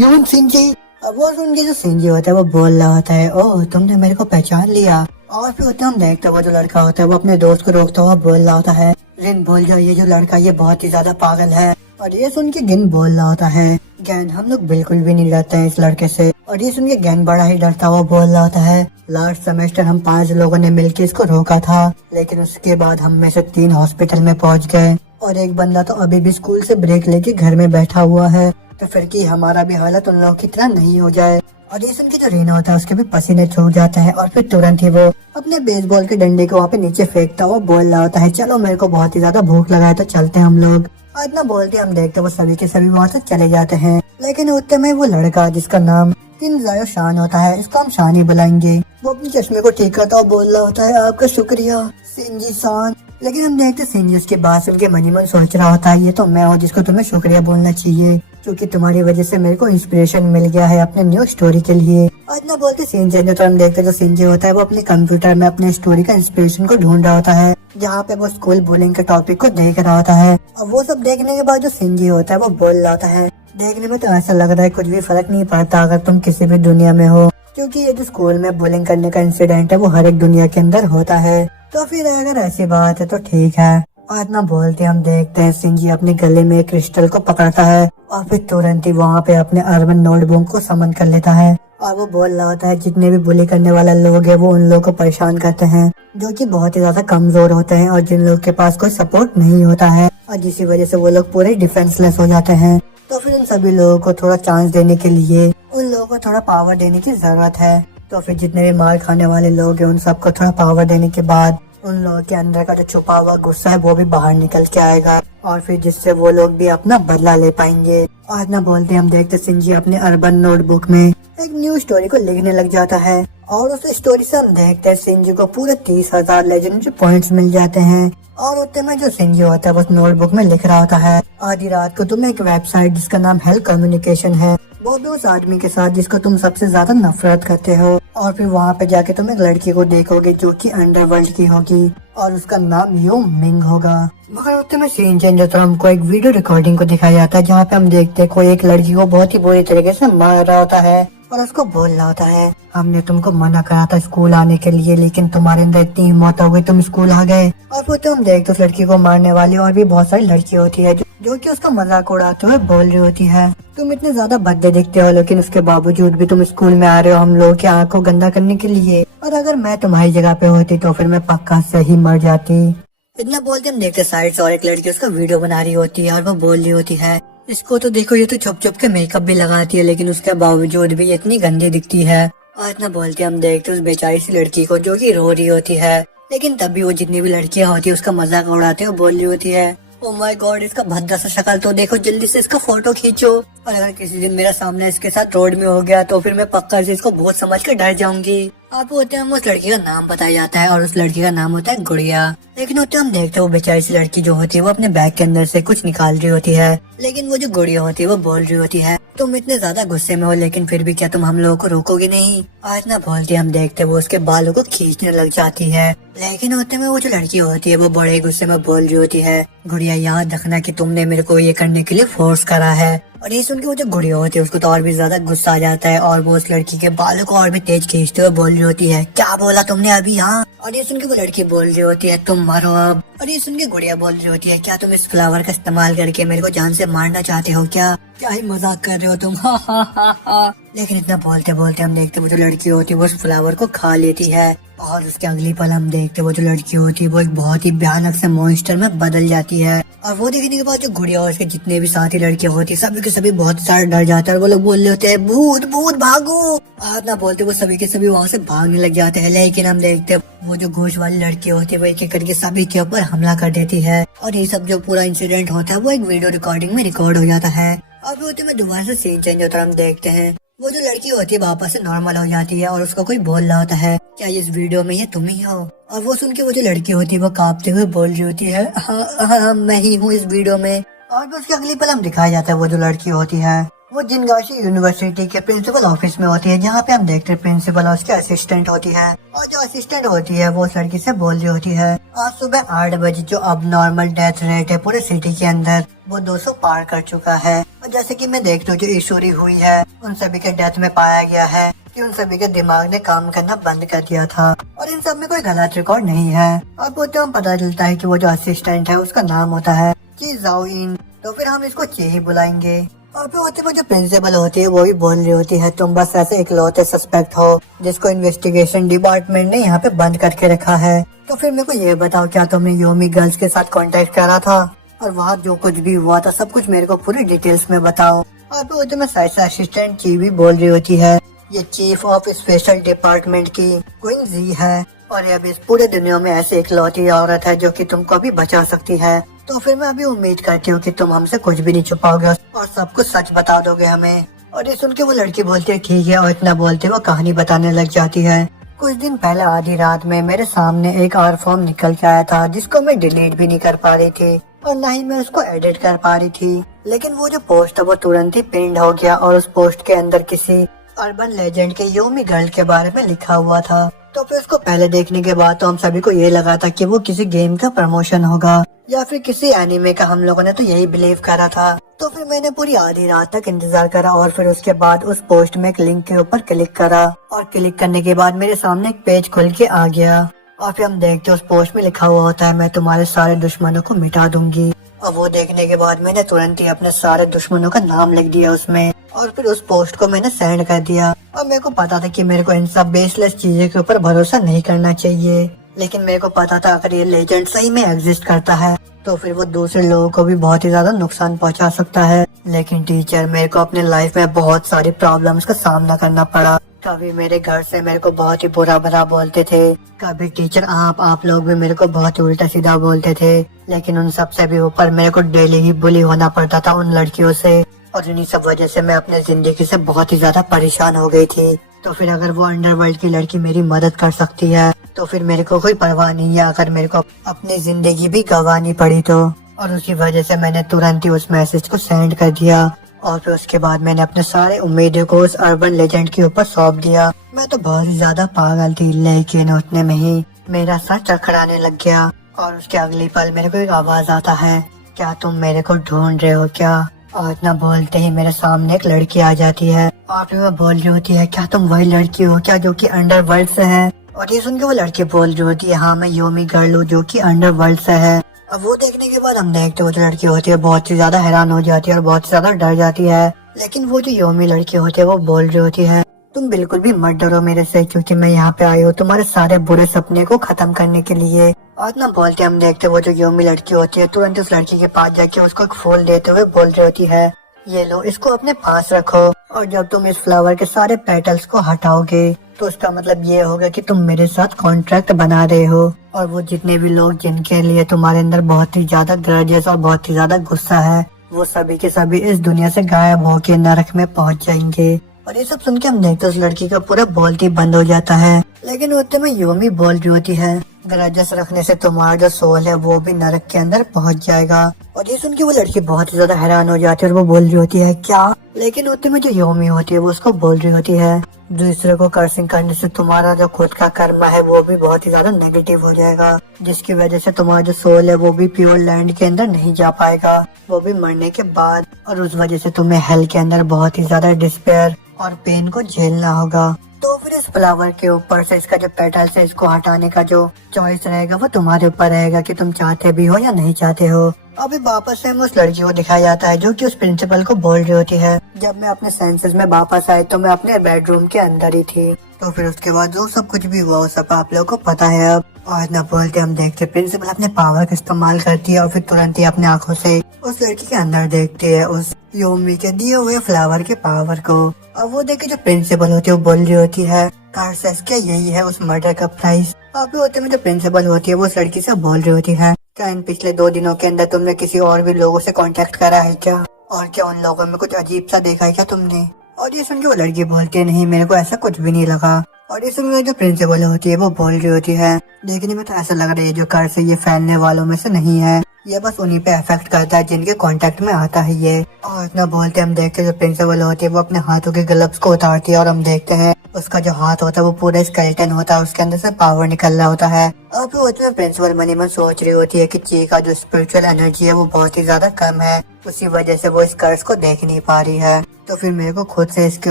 यून सिंजी। अब वो सुन के जो सिंजी होता है वो बोल रहा होता है ओह तुमने मेरे को पहचान लिया। और फिर उतने हम देखते वो जो लड़का होता है वो अपने दोस्त को रोकता हुआ बोल रहा होता है रिन भूल जाओ ये जो लड़का ये बहुत ही ज्यादा पागल है। और ये सुन के गिन बोल रहा होता है गैन हम लोग बिल्कुल भी नहीं डरते हैं इस लड़के से। और ये सुन के गैन बड़ा ही डरता हुआ बोल रहा होता है लास्ट सेमेस्टर हम 5 लोगों ने मिलकर इसको रोका था लेकिन उसके बाद हम में से 3 हॉस्पिटल में पहुंच गए और एक बंदा तो अभी भी स्कूल से ब्रेक लेके घर में बैठा हुआ है तो फिर की हमारा भी हालत उन लोगों की तरह नहीं हो जाए। और ये सुन के जो रीना होता है उसके भी पसीने छूट जाता है और फिर तुरंत ही वो अपने बेसबॉल के डंडे को वहाँ पे नीचे फेंकता हुआ बोल रहा होता है चलो मेरे को बहुत ही ज्यादा भूख लगा है तो चलते हैं हम लोग। और इतना बोलते हम देखते वो सभी के सभी वहाँ से चले जाते हैं। लेकिन उतने में वो लड़का जिसका नाम किनजायो शान होता है इसको हम शान ही बुलाएंगे वो अपने चश्मे को ठीक करता और बोल रहा होता है आपका शुक्रिया सिंजी शान। लेकिन हम देखते सिंजी उसके बाद उनके मनी मन सोच रहा होता है ये तो मैं हूँ जिसको तुम्हें शुक्रिया बोलना चाहिए क्योंकि तुम्हारी वजह से मेरे को इंस्पिरेशन मिल गया है अपने न्यू स्टोरी के लिए। और इतना बोलते सिंजी तो हम देखते जो सिंजी होता है वो अपने कंप्यूटर में अपने स्टोरी का इंस्पिरेशन को ढूंढ रहा होता है जहाँ पे वो स्कूल बुलिंग के टॉपिक को देख रहा होता है। और वो सब देखने के बाद जो सिंजी होता है वो बोल रहा होता है देखने में तो ऐसा लग रहा है कुछ भी फर्क नहीं पड़ता अगर तुम किसी भी दुनिया में हो क्योंकि ये जो स्कूल में बुलिंग करने का इंसिडेंट है वो हर एक दुनिया के अंदर होता है तो फिर अगर ऐसी बात है तो ठीक है। और इतना बोलते हम देखते हैं सिंजी अपने गले में क्रिस्टल को पकड़ता है और फिर तुरंत ही वहाँ पे अपने अर्बन नोटबुक को समन कर लेता है और वो बोल रहा होता है जितने भी बुली करने वाला लोग है वो उन लोगों को परेशान करते हैं जो कि बहुत ही ज्यादा कमजोर होते हैं और जिन लोगों के पास कोई सपोर्ट नहीं होता है और जिसकी वजह से वो लोग पूरे डिफेंसलेस हो जाते हैं। तो फिर उन सभी लोगों को थोड़ा चांस देने के लिए उन लोगों को थोड़ा पावर देने की जरूरत है। तो फिर जितने भी मार खाने वाले लोग हैं उन सबको थोड़ा पावर देने के बाद उन लोगों के अंदर का जो छुपा हुआ गुस्सा है वो भी बाहर निकल के आएगा और फिर जिससे वो लोग भी अपना बदला ले पाएंगे। और इतना बोलते हम देखते सिंजी अपने अर्बन नोटबुक में एक न्यू स्टोरी को लिखने लग जाता है और उस स्टोरी से हम देखते हैं सिंजी को पूरे 30,000 लेजेंडरी पॉइंट्स मिल जाते हैं। और उतने में जो सिंजी होता है बस नोटबुक में लिख रहा होता है आधी रात को तुम्हें एक वेबसाइट जिसका नाम हेल्थ कम्युनिकेशन है वो भी उस आदमी के साथ जिसको तुम सबसे ज्यादा नफरत करते हो और फिर वहाँ पे जाके तुम एक लड़की को देखोगे जो कि अंडरवर्ल्ड की होगी और उसका नाम यो मिंग होगा। मगर उतने में सीन चेंज होता है, हमको एक वीडियो रिकॉर्डिंग को दिखाया जाता है जहाँ पे हम देखते हैं कोई एक लड़की को बहुत ही बुरी तरीके से मार रहा होता है और उसको बोल रहा होता है हमने तुमको मना करा था स्कूल आने के लिए लेकिन तुम्हारे अंदर इतनी हिम्मत हो गई तुम स्कूल आ गए। और फिर तुम देखते उस लड़की को मारने वाली और भी बहुत सारी लड़की होती है जो कि उसका मजाक उड़ाते हुए बोल रही होती है तुम इतने ज्यादा भद्दे दिखते हो लेकिन उसके बावजूद भी तुम स्कूल में आ रहे हो हम लोगों की आँख को गंदा करने के लिए और अगर मैं तुम्हारी जगह पे होती तो फिर मैं पक्का से ही मर जाती। इतना बोलते हम देखते साइड से और एक लड़की उसका वीडियो बना रही होती है और वो बोल रही होती है इसको तो देखो ये तो छुप छुप के मेकअप भी लगाती है लेकिन उसके बावजूद भी इतनी गंदी दिखती है। और इतना बोलते हम देखते उस बेचारी सी लड़की को जो कि रो रही होती है लेकिन तभी वो जितनी भी लड़कियां होती है उसका मजाक उड़ाते हैं बोल रही होती है ओ माय गॉड इसका भद्दा सा शक्ल तो देखो जल्दी से इसका फोटो खींचो और अगर किसी दिन मेरा सामना इसके साथ रोड में हो गया तो फिर मैं पक्का से इसको बहुत समझ कर डर जाऊंगी। आप होते हैं उस लड़की का नाम बताया जाता है और उस लड़की का नाम होता है गुड़िया। लेकिन होते हम देखते हैं वो बेचारी सी लड़की जो होती है वो अपने बैग के अंदर से कुछ निकाल रही होती है लेकिन वो जो गुड़िया होती है वो बोल रही होती है तुम इतने ज्यादा गुस्से में हो लेकिन फिर भी क्या तुम हम लोगों को रोकोगे नहीं। और इतना बोलती हम देखते वो उसके बालों को खींचने लग जाती है लेकिन होते में वो जो लड़की होती है वो बड़े गुस्से में बोल रही होती है गुड़िया याद रखना कि तुमने मेरे को ये करने के लिए फोर्स करा है। और ये सुन के वो जो गुड़िया होती है उसको तो और भी ज्यादा गुस्सा आ जाता है और वो उस लड़की के बालों को और भी तेज खींचते हुए बोल रही होती है क्या बोला तुमने अभी यहाँ। और ये सुन के वो लड़की बोल रही होती है तुम मारो अब। और ये सुन के गुड़िया बोल रही होती है क्या तुम इस फ्लावर का इस्तेमाल करके मेरे को जान से मारना चाहते हो क्या ही मजाक कर रहे हो तुम हा हा हा हा। लेकिन इतना बोलते बोलते हम देखते वो जो लड़की होती है वो उस फ्लावर को खा लेती है और उसके अगली पल हम देखते वो जो लड़की होती है वो एक बहुत ही भयानक से मॉन्स्टर में बदल जाती है। और वो देखने के बाद जो गुड़िया और उसके जितने भी साथी लड़कियां होती है सभी के सभी बहुत सारे डर जाते हैं और वो लोग बोल रहे होते हैं भूत भूत भागो। और ना बोलते वो सभी के सभी वहाँ से भागने लग जाते हैं लेकिन हम देखते वो जो घूस वाली लड़की होती है वो एक एक करके सभी के ऊपर हमला कर देती है और ये सब जो पूरा इंसिडेंट होता है वो एक वीडियो रिकॉर्डिंग में रिकॉर्ड हो जाता है। अब होते में दोबारा से सीन चेंज होता है हम देखते हैं वो जो लड़की होती है वापस से नॉर्मल हो जाती है और उसको कोई बोल रहा होता है क्या इस वीडियो में ये तुम ही हो। और वो सुन के वो जो लड़की होती है वो कांपते हुए बोल रही होती है हाँ मैं ही हूँ इस वीडियो में। और फिर उसके अगली पल हम दिखाया जाता है वो जो लड़की होती है वो जिनगाशी यूनिवर्सिटी के प्रिंसिपल ऑफिस में होती है जहाँ पे हम देखते हैं प्रिंसिपल और उसके असिस्टेंट होती है और जो असिस्टेंट होती है वो उस लड़की से बोल रही होती है आज सुबह 8 बजे जो अब नॉर्मल डेथ रेट है पूरे सिटी के अंदर वो 200 पार कर चुका है। और जैसे कि मैं देखती हूँ जो इशूरी हुई है उन सभी के डेथ में पाया गया है कि उन सभी के दिमाग ने काम करना बंद कर दिया था और इन सब में कोई गलत रिकॉर्ड नहीं है। अब वो तो हम पता चलता है कि वो जो असिस्टेंट है उसका नाम होता है ची जाओ इन तो फिर हम इसको ची ही बुलाएंगे। और फिर होते में जो प्रिंसिपल होती है वो भी बोल रही होती है तुम बस ऐसे इकलौते सस्पेक्ट हो जिसको इन्वेस्टिगेशन डिपार्टमेंट ने यहाँ पे बंद करके रखा है तो फिर मेरे को ये बताओ क्या तुमने योमी गर्ल्स के साथ कांटेक्ट करा था और वहाँ जो कुछ भी हुआ था सब कुछ मेरे को पूरी डिटेल्स में बताओ। और फिर होते में साइड से असिस्टेंट ची भी बोल रही होती है ये चीफ ऑफ स्पेशल डिपार्टमेंट की क्वीन जी है और ये अभी इस पूरे दुनिया में ऐसी इकलौती औरत है जो कि तुमको अभी बचा सकती है। तो फिर मैं अभी उम्मीद करती हूँ कि तुम हमसे कुछ भी नहीं छुपाओगे और सब कुछ सच बता दोगे हमें। और ये सुन के वो लड़की बोलती है ठीक है और इतना बोलते वो कहानी बताने लग जाती है। कुछ दिन पहले आधी रात में मेरे सामने एक आर फॉर्म निकल के आया था जिसको मैं डिलीट भी नहीं कर पा रही थी और न ही मैं उसको एडिट कर पा रही थी लेकिन वो जो पोस्ट है वो तुरंत ही पिंड हो गया और उस पोस्ट के अंदर किसी अर्बन लेजेंड के योमी गर्ल के बारे में लिखा हुआ था। तो फिर उसको पहले देखने के बाद तो हम सभी को ये लगा था कि वो किसी गेम का प्रमोशन होगा या फिर किसी एनिमे का, हम लोगों ने तो यही बिलीव करा था। तो फिर मैंने पूरी आधी रात तक इंतजार करा और फिर उसके बाद उस पोस्ट में एक लिंक के ऊपर क्लिक करा और क्लिक करने के बाद मेरे सामने एक पेज खुल के आ गया और फिर हम देखते हैं उस पोस्ट में लिखा हुआ होता है मैं तुम्हारे सारे दुश्मनों को मिटा दूंगी। और वो देखने के बाद मैंने तुरंत ही अपने सारे दुश्मनों का नाम लिख दिया उसमें और फिर उस पोस्ट को मैंने सेंड कर दिया। और मेरे को पता था कि मेरे को इन सब बेसलेस चीजों के ऊपर भरोसा नहीं करना चाहिए, लेकिन मेरे को पता था अगर ये लेजेंड सही में एग्जिस्ट करता है तो फिर वो दूसरे लोगों को भी बहुत ही ज्यादा नुकसान पहुंचा सकता है। लेकिन टीचर, मेरे को अपने लाइफ में बहुत सारी प्रॉब्लम्स का सामना करना पड़ा। कभी मेरे घर से मेरे को बहुत ही बुरा भला बोलते थे, कभी टीचर आप लोग भी मेरे को बहुत ही उल्टा सीधा बोलते थे, लेकिन उन सब से भी ऊपर मेरे को डेली ही बुली होना पड़ता था उन लड़कियों से। और इन्हीं सब वजह से मैं अपने जिंदगी से बहुत ही ज्यादा परेशान हो गई थी। तो फिर अगर वो अंडरवर्ल्ड की लड़की मेरी मदद कर सकती है तो फिर मेरे को कोई परवाह नहीं है अगर मेरे को अपनी जिंदगी भी गंवानी पड़ी तो। और उसी वजह से मैंने तुरंत ही उस मैसेज को सेंड कर दिया और फिर उसके बाद मैंने अपने सारे उम्मीदों को उस अर्बन लेजेंड के ऊपर सौंप दिया। मैं तो बहुत ही ज्यादा पागल थी, लेकिन उतने में ही मेरा सर चकराने लग गया और उसके अगली पल मेरे को एक आवाज आता है, क्या तुम मेरे को ढूंढ रहे हो क्या? और इतना बोलते ही मेरे सामने एक लड़की आ जाती है और फिर वो बोल रही होती है, क्या तुम वही लड़की हो क्या जो कि अंडरवर्ल्ड से है? और ये सुन के वो लड़की बोल रही होती है, हाँ मैं योमी गर्ल हूँ जो कि अंडरवर्ल्ड से है। अब वो देखने के बाद हम देखते वो जो लड़की होती है बहुत ही ज्यादा हैरान हो जाती है और बहुत ही ज्यादा डर जाती है। लेकिन वो जो योमी लड़की होती है वो बोल रही होती है, तुम बिल्कुल भी मत डरो मेरे से, क्योंकि मैं यहाँ पे आई हूँ तुम्हारे सारे बुरे सपने को खत्म करने के लिए। और ना बोलते हम देखते वो जो योमी लड़की होती है तुरंत उस लड़की के पास जाके उसको एक फूल देते हुए बोल रही होती है, ये लो इसको अपने पास रखो और जब तुम इस फ्लावर के सारे पेटल्स को हटाओगे तो उसका मतलब ये होगा कि तुम मेरे साथ कॉन्ट्रैक्ट बना रहे हो और वो जितने भी लोग जिनके लिए तुम्हारे अंदर बहुत ही ज्यादा ग्रजेस और बहुत ही ज्यादा गुस्सा है वो सभी के सभी इस दुनिया से गायब होके नरक में पहुंच जाएंगे। और ये सब सुन के हम देखते उस लड़की का पूरा बोलती बंद हो जाता है। लेकिन उतने में योमी बोल रही होती है, ग्रजेस रखने से तुम्हारा जो सोल है वो भी नरक के अंदर पहुंच जाएगा। और ये सुन के वो लड़की बहुत ही ज्यादा हैरान हो जाती है और वो बोल रही होती है क्या? लेकिन उतने में जो योमी होती है वो उसको बोल रही होती है, दूसरे को कर्सिंग करने से तुम्हारा जो खुद का कर्म है वो भी बहुत ही ज्यादा नेगेटिव हो जाएगा, जिसकी वजह से तुम्हारा जो सोल है वो भी प्योर लैंड के अंदर नहीं जा पाएगा, वो भी मरने के बाद। और उस वजह से तुम्हें हेल के अंदर बहुत ही ज्यादा डिस्पेयर और पेन को झेलना होगा। तो फिर इस फ्लावर के ऊपर से इसका जो पेटल्स है इसको हटाने का जो चॉइस रहेगा वो तुम्हारे ऊपर रहेगा कि तुम चाहते भी हो या नहीं चाहते हो। अभी वापस से हमें उस लड़की को दिखाया जाता है जो कि उस प्रिंसिपल को बोल रही होती है, जब मैं अपने सेंसेस में वापस आई तो मैं अपने बेडरूम के अंदर ही थी। तो फिर उसके बाद जो सब कुछ भी हुआ वो सब आप लोगों को पता है अब। और इतना बोलते हम देखते प्रिंसिपल अपने पावर का इस्तेमाल करती है और फिर तुरंत ही अपने आंखों से उस लड़की के अंदर देखती है उस योमी के दिए हुए फ्लावर के पावर को। अब वो देखे जो प्रिंसिपल होती है वो बोल रही होती है, कार्सेस क्या यही है उस मर्डर का प्राइस? अभी होते में जो प्रिंसिपल होती है वो उस लड़की से बोल रही होती है, क्या इन पिछले 2 दिनों के अंदर तुमने किसी और भी लोगों से कांटेक्ट करा है क्या? और क्या उन लोगों में कुछ अजीब सा देखा है क्या तुमने? और ये सुन के वो लड़की बोलती है, नहीं मेरे को ऐसा कुछ भी नहीं लगा। और ये सुन के जो प्रिंसिपल होती है वो बोल रही होती है, देखने में तो ऐसा लग रहा है जो कर्स है ये फैलने वालों में से नहीं है, ये बस उन्हीं पे अफेक्ट करता है जिनके कांटेक्ट में आता है ये। और इतना बोलते हम देखते हैं जो प्रिंसिपल होती है वो अपने हाथों के ग्लव्स को उतारती है और हम देखते हैं उसका जो हाथ होता है वो पूरा स्केलेटन होता है, उसके अंदर से पावर निकल रहा होता है। और फिर उसमें प्रिंसिपल मनी मन सोच रही होती है कि ची का जो स्पिरिचुअल एनर्जी है वो बहुत ही ज्यादा कम है, उसी वजह से वो इस कर्स को देख नहीं पा रही है, तो फिर मेरे को खुद से इसके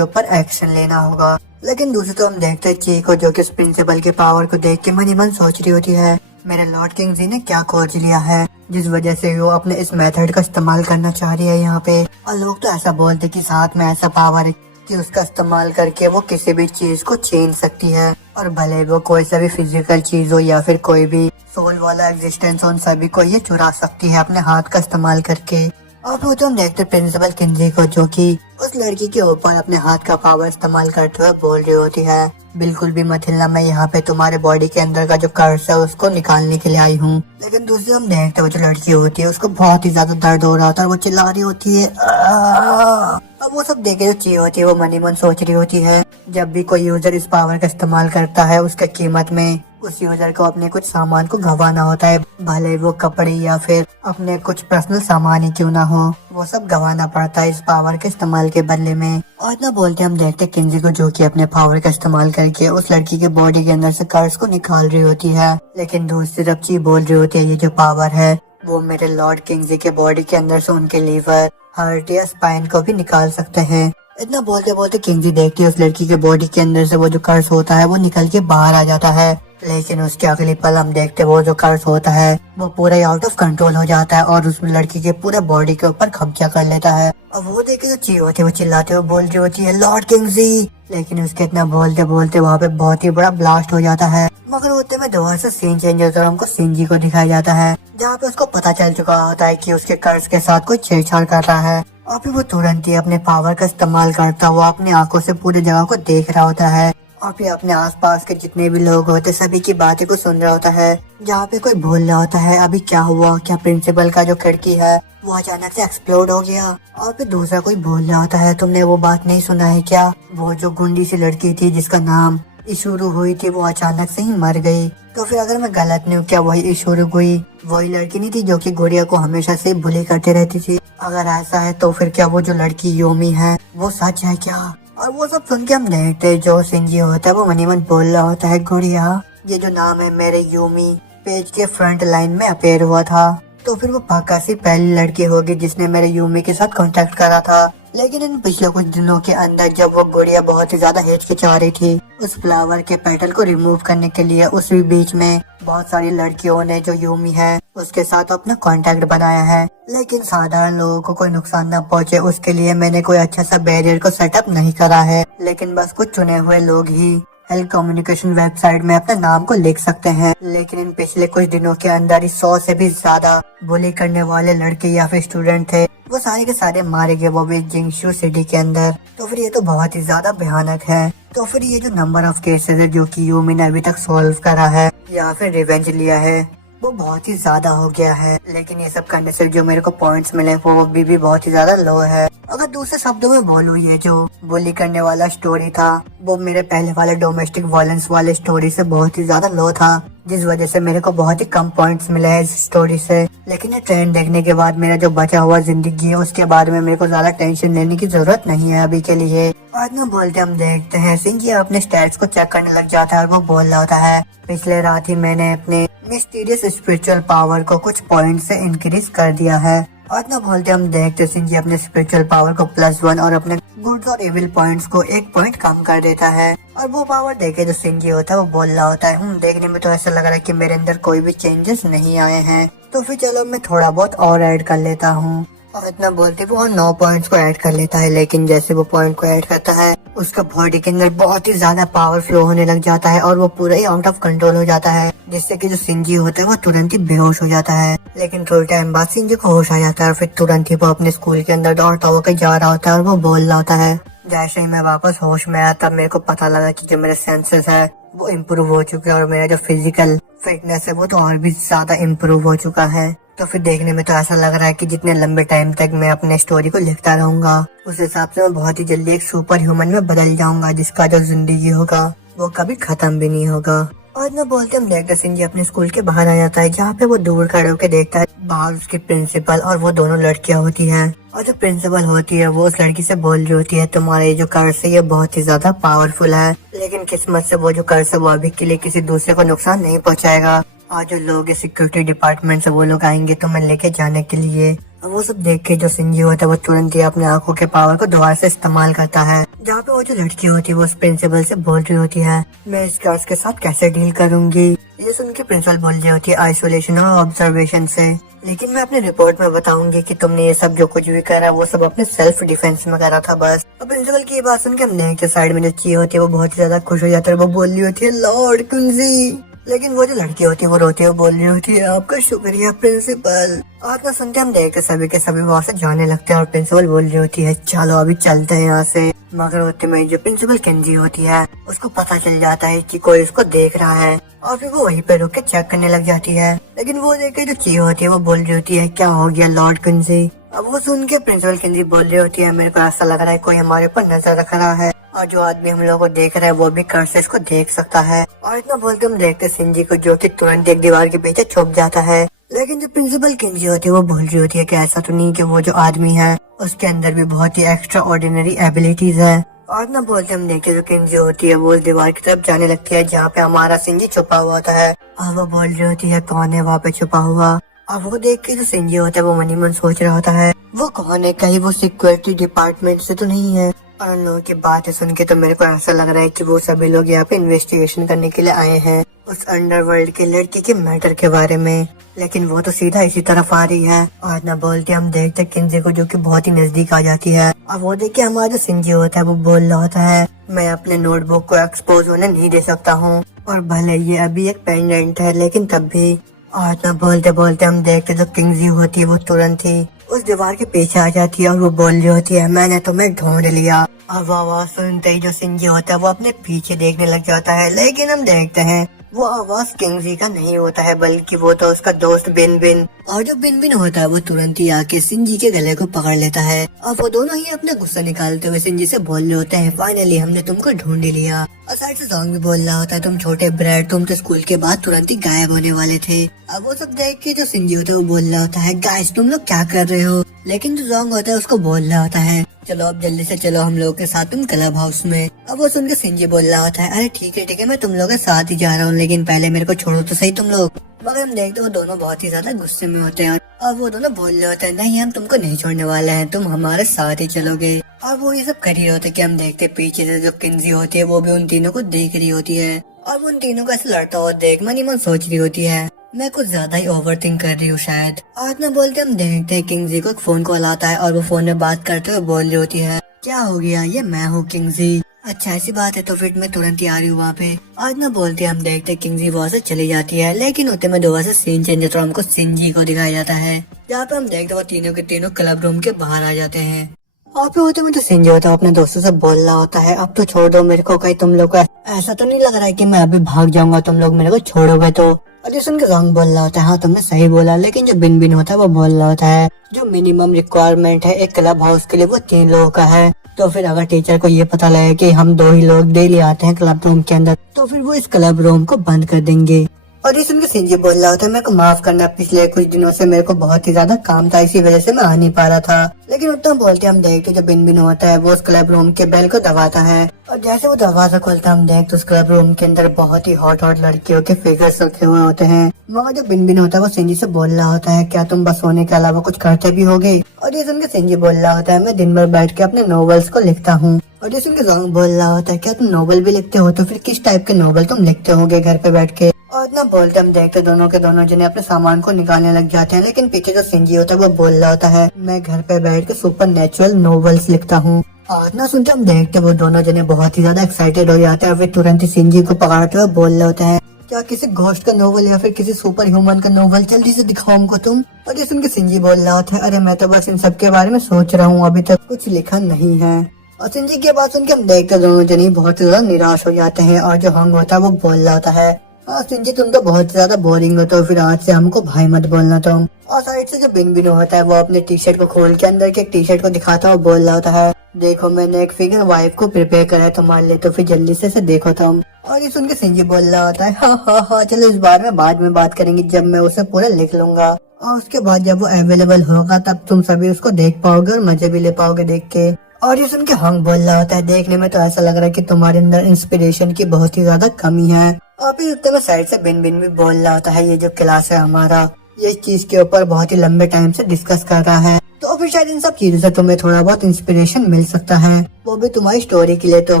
ऊपर एक्शन लेना होगा। लेकिन दूसरी तो हम देखते हैं ची को जो कि उस प्रिंसिपल के पावर को देख के मनी मन सोच रही होती है, मेरे लॉर्ड किंगजी ने क्या खोज लिया है जिस वजह से वो अपने इस मेथड का इस्तेमाल करना चाह रही है यहाँ पे। और लोग तो ऐसा बोलते कि साथ में ऐसा पावर है कि उसका इस्तेमाल करके वो किसी भी चीज को छीन सकती है, और भले वो कोई सा भी फिजिकल चीज हो या फिर कोई भी सोल वाला एग्जिस्टेंस हो, उन सभी को ये चुरा सकती है अपने हाथ का इस्तेमाल करके। और फिर तो हम देखते प्रिंसिपल किंजी को जो कि उस लड़की के ऊपर अपने हाथ का पावर इस्तेमाल करते हुए बोल रही होती है, बिल्कुल भी मत हिलना, मैं यहाँ पे तुम्हारे बॉडी के अंदर का जो कर्स है उसको निकालने के लिए आई हूँ। लेकिन दूसरी हम देखते वो जो लड़की होती है उसको बहुत ही ज्यादा दर्द हो रहा होता है और वो चिल्ला रही होती है। अब वो सब देखे जो चीज होती है वो मनी मन सोच रही होती है, जब भी कोई यूजर इस पावर का इस्तेमाल करता है उसके कीमत में उस यूजर को अपने कुछ सामान को गंवाना होता है, भले वो कपड़े या फिर अपने कुछ पर्सनल सामान ही क्यों ना हो, वो सब गंवाना पड़ता है इस पावर के इस्तेमाल के बदले में। और इतना बोलते हम देखते किंजी को जो कि अपने पावर का इस्तेमाल करके उस लड़की के बॉडी के अंदर से कर्स को निकाल रही होती है। लेकिन दूसरी तरफ चीज बोल रही होती है, ये जो पावर है वो मेरे लॉर्ड किंजी के बॉडी के अंदर से उनके लीवर, हार्ट या स्पाइन को भी निकाल सकते हैं। इतना बोलते बोलते किंजी देखती है उस लड़की के बॉडी के अंदर से वो जो कर्स होता है वो निकल के बाहर आ जाता है। लेकिन उसके अगले पल हम देखते वो जो कर्ज होता है वो पूरा ही आउट ऑफ कंट्रोल हो जाता है और उस लड़की के पूरे बॉडी के ऊपर कब्जा कर लेता है। और वो देखे तो ची होती है, वो चिल्लाते हुए बोल रही होती है लॉर्ड किंगजी। लेकिन उसके इतना बोलते बोलते वहाँ पे बहुत ही बड़ा ब्लास्ट हो जाता है। मगर होते में दोबारा से सीन चेंज होता है और हमको सिंजी को दिखाया जाता है जहाँ पे उसको पता चल चुका होता है कि उसके कर्ज के साथ कोई छेड़छाड़ कर रहा है। और फिर वो तुरंत ही अपने पावर का इस्तेमाल करता हुआ अपनी आंखों से पूरी जगह को देख रहा होता है और फिर अपने आसपास के जितने भी लोग होते सभी की बातें को सुन रहा होता है। जहाँ पे कोई बोल रहा होता है अभी क्या हुआ, क्या प्रिंसिपल का जो खिड़की है वो अचानक से एक्सप्लोड हो गया। और फिर दूसरा कोई बोल रहा होता है तुमने वो बात नहीं सुना है क्या, वो जो गुंडी सी लड़की थी जिसका नाम इशूरू हुई थी वो अचानक से ही मर गई। तो फिर अगर मैं गलत नहीं हूँ क्या वही इशूरू हुई वही लड़की नहीं थी जो कि गुड़िया को हमेशा से बुली करती रहती थी। अगर ऐसा है तो फिर क्या वो जो लड़की योमी है वो सच है क्या। और वो सब सुन के हम देखते जो सिंजी होता है वो मनी मन बोल रहा होता है गुड़िया ये जो नाम है मेरे यूमी पेज के फ्रंट लाइन में अपेयर हुआ था। तो फिर वो पक्का सी पहली लड़की होगी जिसने मेरे यूमी के साथ कांटेक्ट करा था। लेकिन इन पिछले कुछ दिनों के अंदर जब वो गुड़िया बहुत ही ज्यादा हिचकिचा रही थी उस फ्लावर के पेटल को रिमूव करने के लिए उस बीच में बहुत सारी लड़कियों ने जो यूमी है उसके साथ अपना कांटेक्ट बनाया है। लेकिन साधारण लोगों को कोई नुकसान न पहुंचे उसके लिए मैंने कोई अच्छा सा बैरियर को सेटअप नहीं करा है। लेकिन बस कुछ चुने हुए लोग ही हेल्थ कम्युनिकेशन वेबसाइट में अपने नाम को लिख सकते हैं। लेकिन इन पिछले कुछ दिनों के अंदर 100 से भी ज्यादा बुली करने वाले लड़के या फिर स्टूडेंट थे वो सारे के सारे मारे गए वो भी जिंगशू सिटी के अंदर। तो फिर ये तो बहुत ही ज्यादा भयानक है। तो फिर ये जो नंबर ऑफ केसेस है जो कि यूमी ने अभी तक सॉल्व करा है या फिर रिवेंज लिया है वो बहुत ही ज्यादा हो गया है। लेकिन ये सब करने से जो मेरे को पॉइंट्स मिले वो भी बहुत ही ज्यादा लो है। अगर दूसरे शब्दों में बोलूँ ये जो बुली करने वाला स्टोरी था वो मेरे पहले वाले डोमेस्टिक वायलेंस वाले स्टोरी से बहुत ही ज्यादा लो था जिस वजह से मेरे को बहुत ही कम पॉइंट्स मिले हैं इस स्टोरी से। लेकिन ये ट्रेंड देखने के बाद मेरा जो बचा हुआ जिंदगी है उसके बारे में मेरे को ज्यादा टेंशन लेने की जरूरत नहीं है अभी के लिए। आज में बोलते हम देखते हैं सिंजी अपने स्टैट्स को चेक करने लग जाता है और वो बोल रहा होता है पिछले रात ही मैंने अपने मिस्टीरियस स्पिरिचुअल पावर को कुछ पॉइंट से इंक्रीज कर दिया है। और ना बोलते हम देखते सिंजी अपने स्पिरिचुअल पावर को +1 और अपने गुड और एविल पॉइंट्स को 1 पॉइंट कम कर देता है। और वो पावर देखे जो सिंजी होता है वो बोल रहा होता है देखने में तो ऐसा लग रहा है कि मेरे अंदर कोई भी चेंजेस नहीं आए हैं तो फिर चलो मैं थोड़ा बहुत और ऐड कर लेता हूँ। और इतना बोलते वो 9 पॉइंट्स को ऐड कर लेता है। लेकिन जैसे वो पॉइंट को ऐड करता है उसका बॉडी के अंदर बहुत ही ज्यादा पावर फ्लो होने लग जाता है और वो पूरा ही आउट ऑफ कंट्रोल हो जाता है जिससे कि जो सिंजी होता है वो तुरंत ही बेहोश हो जाता है। लेकिन थोड़ी टाइम बाद सिंजी को होश आ जाता है और फिर तुरंत ही वो अपने स्कूल के अंदर दौड़ता होकर जा रहा होता है और वो बोल रहा होता है। जैसे ही मैं वापस होश में आया तब मेरे को पता लगा कि जो मेरे सेंसेस है वो इम्प्रूव हो चुके हैं और मेरा जो फिजिकल फिटनेस है वो तो और भी ज्यादा इम्प्रूव हो चुका है। तो फिर देखने में तो ऐसा लग रहा है कि जितने लंबे टाइम तक मैं अपने स्टोरी को लिखता रहूंगा उस हिसाब से मैं बहुत ही जल्दी एक सुपर ह्यूमन में बदल जाऊंगा जिसका जो जिंदगी होगा वो कभी खत्म भी नहीं होगा। और मैं बोलते हम देखते सिंजी अपने स्कूल के बाहर आ जाता है जहाँ पे वो दूर खड़े होकर देखता है बाहर उसकी प्रिंसिपल और वो दोनों लड़कियां होती हैं। और जो प्रिंसिपल होती है वो उस लड़की से बोल रही होती है तुम्हारा ये जो कर्ज है ये बहुत ही ज्यादा पावरफुल है लेकिन किस्मत से वो जो कर्ज है वो अभी के लिए किसी दूसरे को नुकसान नहीं पहुँचाएगा। और जो लोग सिक्योरिटी डिपार्टमेंट से वो लोग आएंगे तुम्हें लेके जाने के लिए। और वो सब देख के जो सिंजी होता है वो तुरंत ही अपने आंखों के पावर को दोबारा से इस्तेमाल करता है। जहाँ पे वो जो लड़की होती है वो उस प्रिंसिपल से बोल रही होती है मैं इस कर्ज के साथ कैसे डील करूंगी। ये सुन के प्रिंसिपल बोल रही होती है आइसोलेशन और ऑब्जर्वेशन से। लेकिन मैं अपने रिपोर्ट में बताऊंगी कि तुमने ये सब जो कुछ भी करा वो सब अपने सेल्फ डिफेंस में करा था बस। और प्रिंसिपल की ये बात सुन के हमने के साइड में जो ची होती है वो बहुत ही ज्यादा खुश हो जाता है। वो बोल रही होती है लॉर्ड कुंजी। लेकिन वो जो लड़की होती है वो रोती है बोल रही होती है आपका शुक्रिया प्रिंसिपल। और ना सुनते हम देखते सभी के सभी वहाँ से जाने लगते हैं और प्रिंसिपल बोल रही होती है चलो अभी चलते हैं यहाँ से। मगर होते में जो प्रिंसिपल केंजी होती है उसको पता चल जाता है कि कोई उसको देख रहा है और फिर वो वहीं पे रुक के चेक करने लग जाती है। लेकिन वो देख के जो ची होती है वो बोल रही होती है क्या हो गया लॉर्ड केंजी। अब वो सुन के प्रिंसिपल केंजी बोल रही होती है मेरे को ऐसा लग रहा है कोई हमारे ऊपर नजर रख रहा है और जो आदमी हम लोगों को देख रहा है वो भी कर्सेस को देख सकता है। और इतना बोलते हम देखते सिंजी को जो कि तुरंत एक दीवार के पीछे छुप जाता है। लेकिन जो प्रिंसिपल केंजी होती है वो बोल रही होती है कि ऐसा तो नहीं कि वो जो आदमी है उसके अंदर भी बहुत ही एक्स्ट्रा ऑर्डिनरी एबिलिटीज है। और ना बोलते हम देखते जो केंजी होती है वो उस दीवार की तरफ जाने लगती है जहाँ पे हमारा सिंजी छुपा हुआ होता है। और वो बोल रही होती है कौन है वहाँ पे छुपा हुआ। और वो देख के जो सिंजी होता है वो मनी मन सोच रहा होता है वो कौन है कहीं वो सिक्योरिटी डिपार्टमेंट से तो नहीं है। और उन लोगों की बातें सुन के तो मेरे को ऐसा लग रहा है कि वो सभी लोग यहाँ पे इन्वेस्टिगेशन करने के लिए आए हैं उस अंडरवर्ल्ड की लड़की के मैटर के बारे में। लेकिन वो तो सीधा इसी तरफ आ रही है और ना बोलते हम देखते किंजी को, जो कि बहुत ही नजदीक आ जाती है। और वो देखिए हमारा जो सिंजी होता है वो बोल रहा होता है, मैं अपने नोटबुक को एक्सपोज होने नहीं दे सकता हूँ, और भले ये अभी एक पेंडेंट है लेकिन तब भी। और ना बोलते बोलते हम देखते जो किंजी होती है वो तुरंत ही उस दीवार के पीछे आ जाती है और वो बोल रही होती है, मैंने तुम्हें ढूंढ लिया। और वो आवाज सुनते ही जो सिंजी होता है वो अपने पीछे देखने लग जाता है। लेकिन हम देखते हैं वो आवाज किंगजी का नहीं होता है, बल्कि वो तो उसका दोस्त बिन बिन। और जो बिन बिन होता है वो तुरंत ही आके सिंजी के गले को पकड़ लेता है और वो दोनों ही अपना गुस्सा निकालते हुए सिंजी से बोल रहे होते हैं, फाइनली हमने तुमको ढूंढ ही लिया। और साइड से सॉन्ग भी बोल रहा होता है, तुम छोटे ब्रैड, तुम तो स्कूल के बाद तुरंत ही गायब होने वाले थे। अब वो सब देख के जो सिंजी होता है वो बोल रहा होता है, गाइस तुम लोग क्या कर रहे हो। लेकिन जो सॉन्ग होता है उसको बोल रहा होता है, चलो अब जल्दी से चलो हम लोग के साथ तुम क्लब हाउस में। अब वो सुन के सिंजी बोल रहा होता है, अरे ठीक है मैं तुम लोग के साथ ही जा रहा हूँ, लेकिन पहले मेरे को छोड़ो तो सही तुम लोग। मगर हम देखते वो दोनों बहुत ही ज्यादा गुस्से में होते हैं और वो दोनों बोल रहे होते हैं, नहीं हम तुमको नहीं छोड़ने वाले हैं, तुम हमारे साथ ही चलोगे। और वो ये सब कर ही होते कि हम देखते पीछे से जो किंजी होती है वो भी उन तीनों को देख रही होती है और उन तीनों को ऐसे लड़ता हुआ देख मन ही मन सोच रही होती है, मैं कुछ ज्यादा ही ओवर थिंक कर रही हूँ शायद। आज ना बोलते हम देखते हैं किंगजी को एक फोन कॉल आता है और वो फोन में बात करते हुए बोल रही होती है, क्या हो गया, ये मैं हूँ किंगजी। अच्छा ऐसी बात है तो फिर मैं तुरंत ही आ रही हूँ वहाँ पे। आज ना बोलते हम देखते किंगजी वहाँ से चली जाती है, लेकिन उतने में दोबारा से सीन चेंज होता है, हमको सिंजी को दिखाया जाता है जहाँ पे हम देखते वो तीनों के तीनों क्लब रूम के बाहर आ जाते हैं। और फिर होते में तो सिंजी होता है अपने दोस्तों से बोल रहा होता है, अब तो छोड़ दो मेरे को, कहीं तुम लोग को ऐसा तो नहीं लग रहा है कि मैं अभी भाग जाऊंगा, तुम लोग मेरे को छोड़ोगे तो। और ये सुन के रंग बोल रहा होता है, हाँ तुमने सही बोला। लेकिन जो बिन बिन होता है वो बोल रहा होता है, जो मिनिमम रिक्वायरमेंट है एक क्लब हाउस के लिए वो 3 लोगों का है, तो फिर अगर टीचर को ये पता लगे कि हम 2 ही लोग डेली आते हैं क्लब रूम के अंदर, तो फिर वो इस क्लब रूम को बंद कर देंगे। और ये सुन के सिंजी बोल रहा होता है, मेरे को माफ करना, पिछले कुछ दिनों से मेरे को बहुत ही ज्यादा काम था, इसी वजह से मैं आ नहीं पा रहा था। लेकिन उतना बोलते हम देखते जो बिन बिन होता है वो उस क्लब रूम के बेल को दबाता है और जैसे वो दरवाजा खोलता हम देखते उस क्लब रूम के अंदर बहुत ही हॉट लड़कियों के फिगर्स रखे हुए होते हैं। मगर जो बिन बिन होता है वो सिंजी से बोल रहा होता है, क्या तुम बस सोने के अलावा कुछ करते भी होगे। और ये सुन के सिंजी बोल रहा होता है, मैं दिन भर बैठ के अपने नॉवेल्स को लिखता हूँ। और ये सुन के रंग बोल रहा होता है, क्या तुम नॉवेल भी लिखते हो, तो फिर किस टाइप के नॉवेल तुम लिखते होगे घर पे बैठ के। और इतना बोलते हम देखते दोनों के दोनों जने अपने सामान को निकालने लग जाते हैं। लेकिन पीछे जो सिंजी होता है वो बोल रहा होता है, मैं घर पे बैठ के सुपर नेचुरल नॉवेल्स लिखता हूँ। और ना सुनते हम देखते वो दोनों जने बहुत ही ज्यादा एक्साइटेड हो जाते हैं और फिर तुरंत ही सिंजी को पकड़ते हुए बोल रहे होते हैं, क्या किसी घोस्ट का नोवेल या फिर किसी सुपर ह्यूमन का नोवेल, जल्दी से दिखाओ हमको तुम। और ये सुन के सिंजी बोल रहा होता है, अरे मैं तो बस इन सब के बारे में सोच रहा हूँ, अभी तक कुछ लिखा नहीं है। और सिंजी की बात सुन के हम देखते दोनों जने बहुत ज्यादा निराश हो जाते हैं। और जो हंग होता है वो बोल रहा होता है, हाँ सिंजी तुम तो बहुत ज्यादा बोरिंग हो, तो फिर आज से हमको भाई मत बोलना तुम। और साइड से जो बिन बिन होता है वो अपने टी शर्ट को खोल के अंदर के टी शर्ट को दिखाता हुआ बोल रहा होता है, देखो मैंने एक फिगर वाइफ को प्रिपेयर करा है तुम्हारे लिए, तो फिर जल्दी से देखो तुम। और ये सुन के सिंजी बोल रहा होता है, हाँ चलो इस बारे में बाद में बात करेंगे, जब मैं उसे पूरा लिख लूंगा और उसके बाद जब वो अवेलेबल होगा तब तुम सभी उसको देख पाओगे और मजे भी ले पाओगे देख के। और ये सुन के हंग बोल रहा होता है, देखने में तो ऐसा लग रहा है कि तुम्हारे अंदर इंस्पिरेशन की बहुत ही ज्यादा कमी है। और फिर उतने में साइड से बिन बिन भी बोल रहा होता है, ये जो क्लास है हमारा ये इस चीज के ऊपर बहुत ही लंबे टाइम से डिस्कस कर रहा है, तो फिर शायद इन सब चीजों से तुम्हें थोड़ा बहुत इंस्पिरेशन मिल सकता है, वो भी तुम्हारी स्टोरी के लिए। तो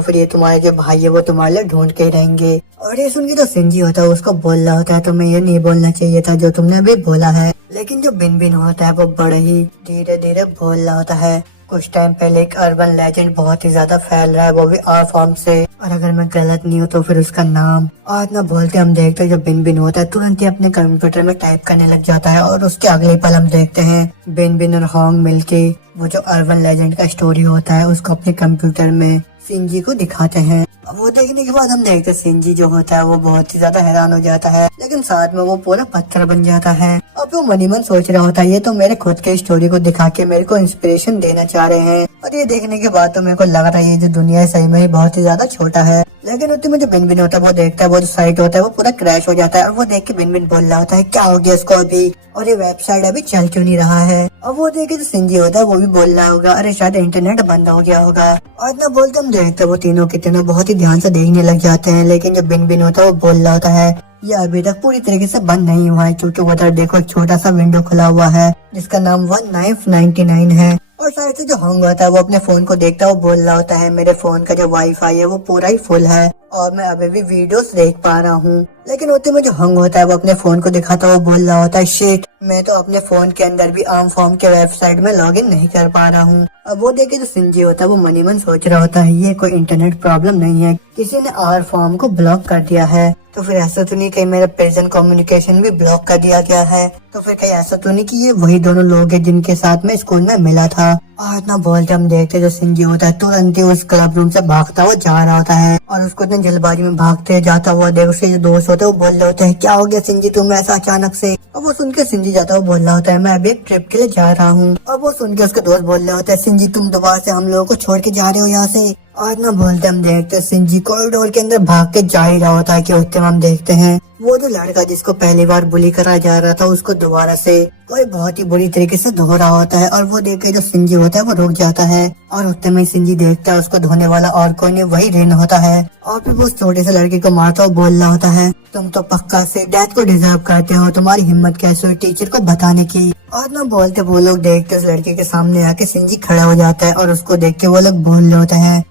फिर ये तुम्हारे जो भाई है वो तुम्हारे लिए ढूंढ के ही रहेंगे। और ये सुन के तो सिंजी होता है उसको बोल रहा होता है, तुम्हें ये नहीं बोलना चाहिए था जो तुमने अभी बोला है। लेकिन जो बिन बिन होता है वो बड़े ही धीरे धीरे बोल रहा होता है, कुछ टाइम पहले एक अर्बन लेजेंड बहुत ही ज्यादा फैल रहा है, वो भी आर फॉर्म से, और अगर मैं गलत नहीं हूँ तो फिर उसका नाम। आज ना बोलते हम देखते हैं जो बिन बिन होता है तुरंत ही अपने कंप्यूटर में टाइप करने लग जाता है और उसके अगले पल हम देखते हैं बिन बिन और हॉन्ग मिलके वो जो अर्बन लेजेंड का स्टोरी होता है उसको अपने कंप्यूटर में सिंजी को दिखाते हैं। वो देखने के बाद हम देखते हैं सिंजी जो होता है वो बहुत ही ज्यादा हैरान हो जाता है, लेकिन साथ में वो पूरा पत्थर बन जाता है। अब वो मनी मन सोच रहा होता है, ये तो मेरे खुद के स्टोरी को दिखा के मेरे को इंस्पिरेशन देना चाह रहे हैं। और ये देखने के बाद तो मेरे को लग रहा है ये जो दुनिया है सही में ही बहुत ही ज्यादा छोटा है। लेकिन उतने में जो बिन बिन होता है वो देखता है वो जो साइट होता है वो पूरा क्रैश हो जाता है और वो देख के बिन बिन बोल रहा होता है, क्या हो गया इसको अभी, और ये वेबसाइट अभी चल क्यों नहीं रहा है। और वो देख के जो सिंजी होता है वो भी बोल रहा होगा, अरे शायद इंटरनेट बंद हो गया होगा। और इतना बोलते हम देखते वो तीनों के तीनों बहुत ही ध्यान से देखने लग जाते हैं। लेकिन जो बिन बिन होता है वो बोल रहा होता है, ये अभी तक पूरी तरीके से बंद नहीं हुआ है, क्योंकि वो उधर देखो एक छोटा सा विंडो खुला हुआ है जिसका नाम 1999 है। और साइड से जो हंग होता है वो अपने फोन को देखता है, वो बोल रहा होता है मेरे फोन का जो वाईफाई है वो पूरा ही फुल है और मैं अभी भी वीडियोस देख पा रहा हूँ। लेकिन उतने में जो हंग होता है वो अपने फोन को दिखाता है, वो बोल रहा होता है शिट, मैं तो अपने फोन के अंदर भी आर्म फॉर्म के वेबसाइट में लॉगिन नहीं कर पा रहा हूँ। अब वो देखे जो सिंजी होता है वो मनी मन सोच रहा होता है ये कोई इंटरनेट प्रॉब्लम नहीं है, किसी ने आर फॉर्म को ब्लॉक कर दिया है। तो फिर ऐसा तो नहीं कहीं मेरा प्रेजेंट कम्युनिकेशन भी ब्लॉक कर दिया गया है, तो फिर कहीं ऐसा तो नहीं कि ये वही दोनों लोग हैं जिनके साथ में स्कूल में मिला था। और इतना बोलते हम देखते जो सिंजी होता है तुरंत ही उस क्लब रूम से भागता हुआ जा रहा होता है और उसको इतने जल्दबाजी में भागते जाता हुआ देख उसके जो दोस्त होते हैं वो बोल रहे होते हैं क्या हो गया सिंजी तुम्हें ऐसा अचानक से। और वो सुन के सिंजी जाता हुआ बोल रहा होता है मैं अभी एक ट्रिप के लिए जा रहा हूँ। और वो सुन के उसके दोस्त बोल रहे होते हैं सिंजी तुम दोबारा से हम लोगों को छोड़ के जा रहे हो यहाँ से। और ना बोलते हम देखते सिंजी कॉरिडोर के अंदर भाग के जा ही रहा होता है कि उतने हम देखते हैं वो जो लड़का जिसको पहली बार बुली करा जा रहा था उसको दोबारा से कोई बहुत ही बुरी तरीके से धो रहा होता है। और वो देख के जो सिंजी होता है वो रुक जाता है और उतने में सिंजी देखता है उसको धोने वाला और कोई नहीं वही रेन होता है। और फिर वो छोटे से लड़के को मारता हुआ बोल रहा होता है तुम तो पक्का से डेथ को डिजर्व करते हो, तुम्हारी हिम्मत कैसे हुई टीचर को बताने की। और ना बोलते वो लोग देख के उस लड़के के सामने आके सिंजी खड़ा हो जाता है और उसको देख के वो लोग बोल रहे होते हैं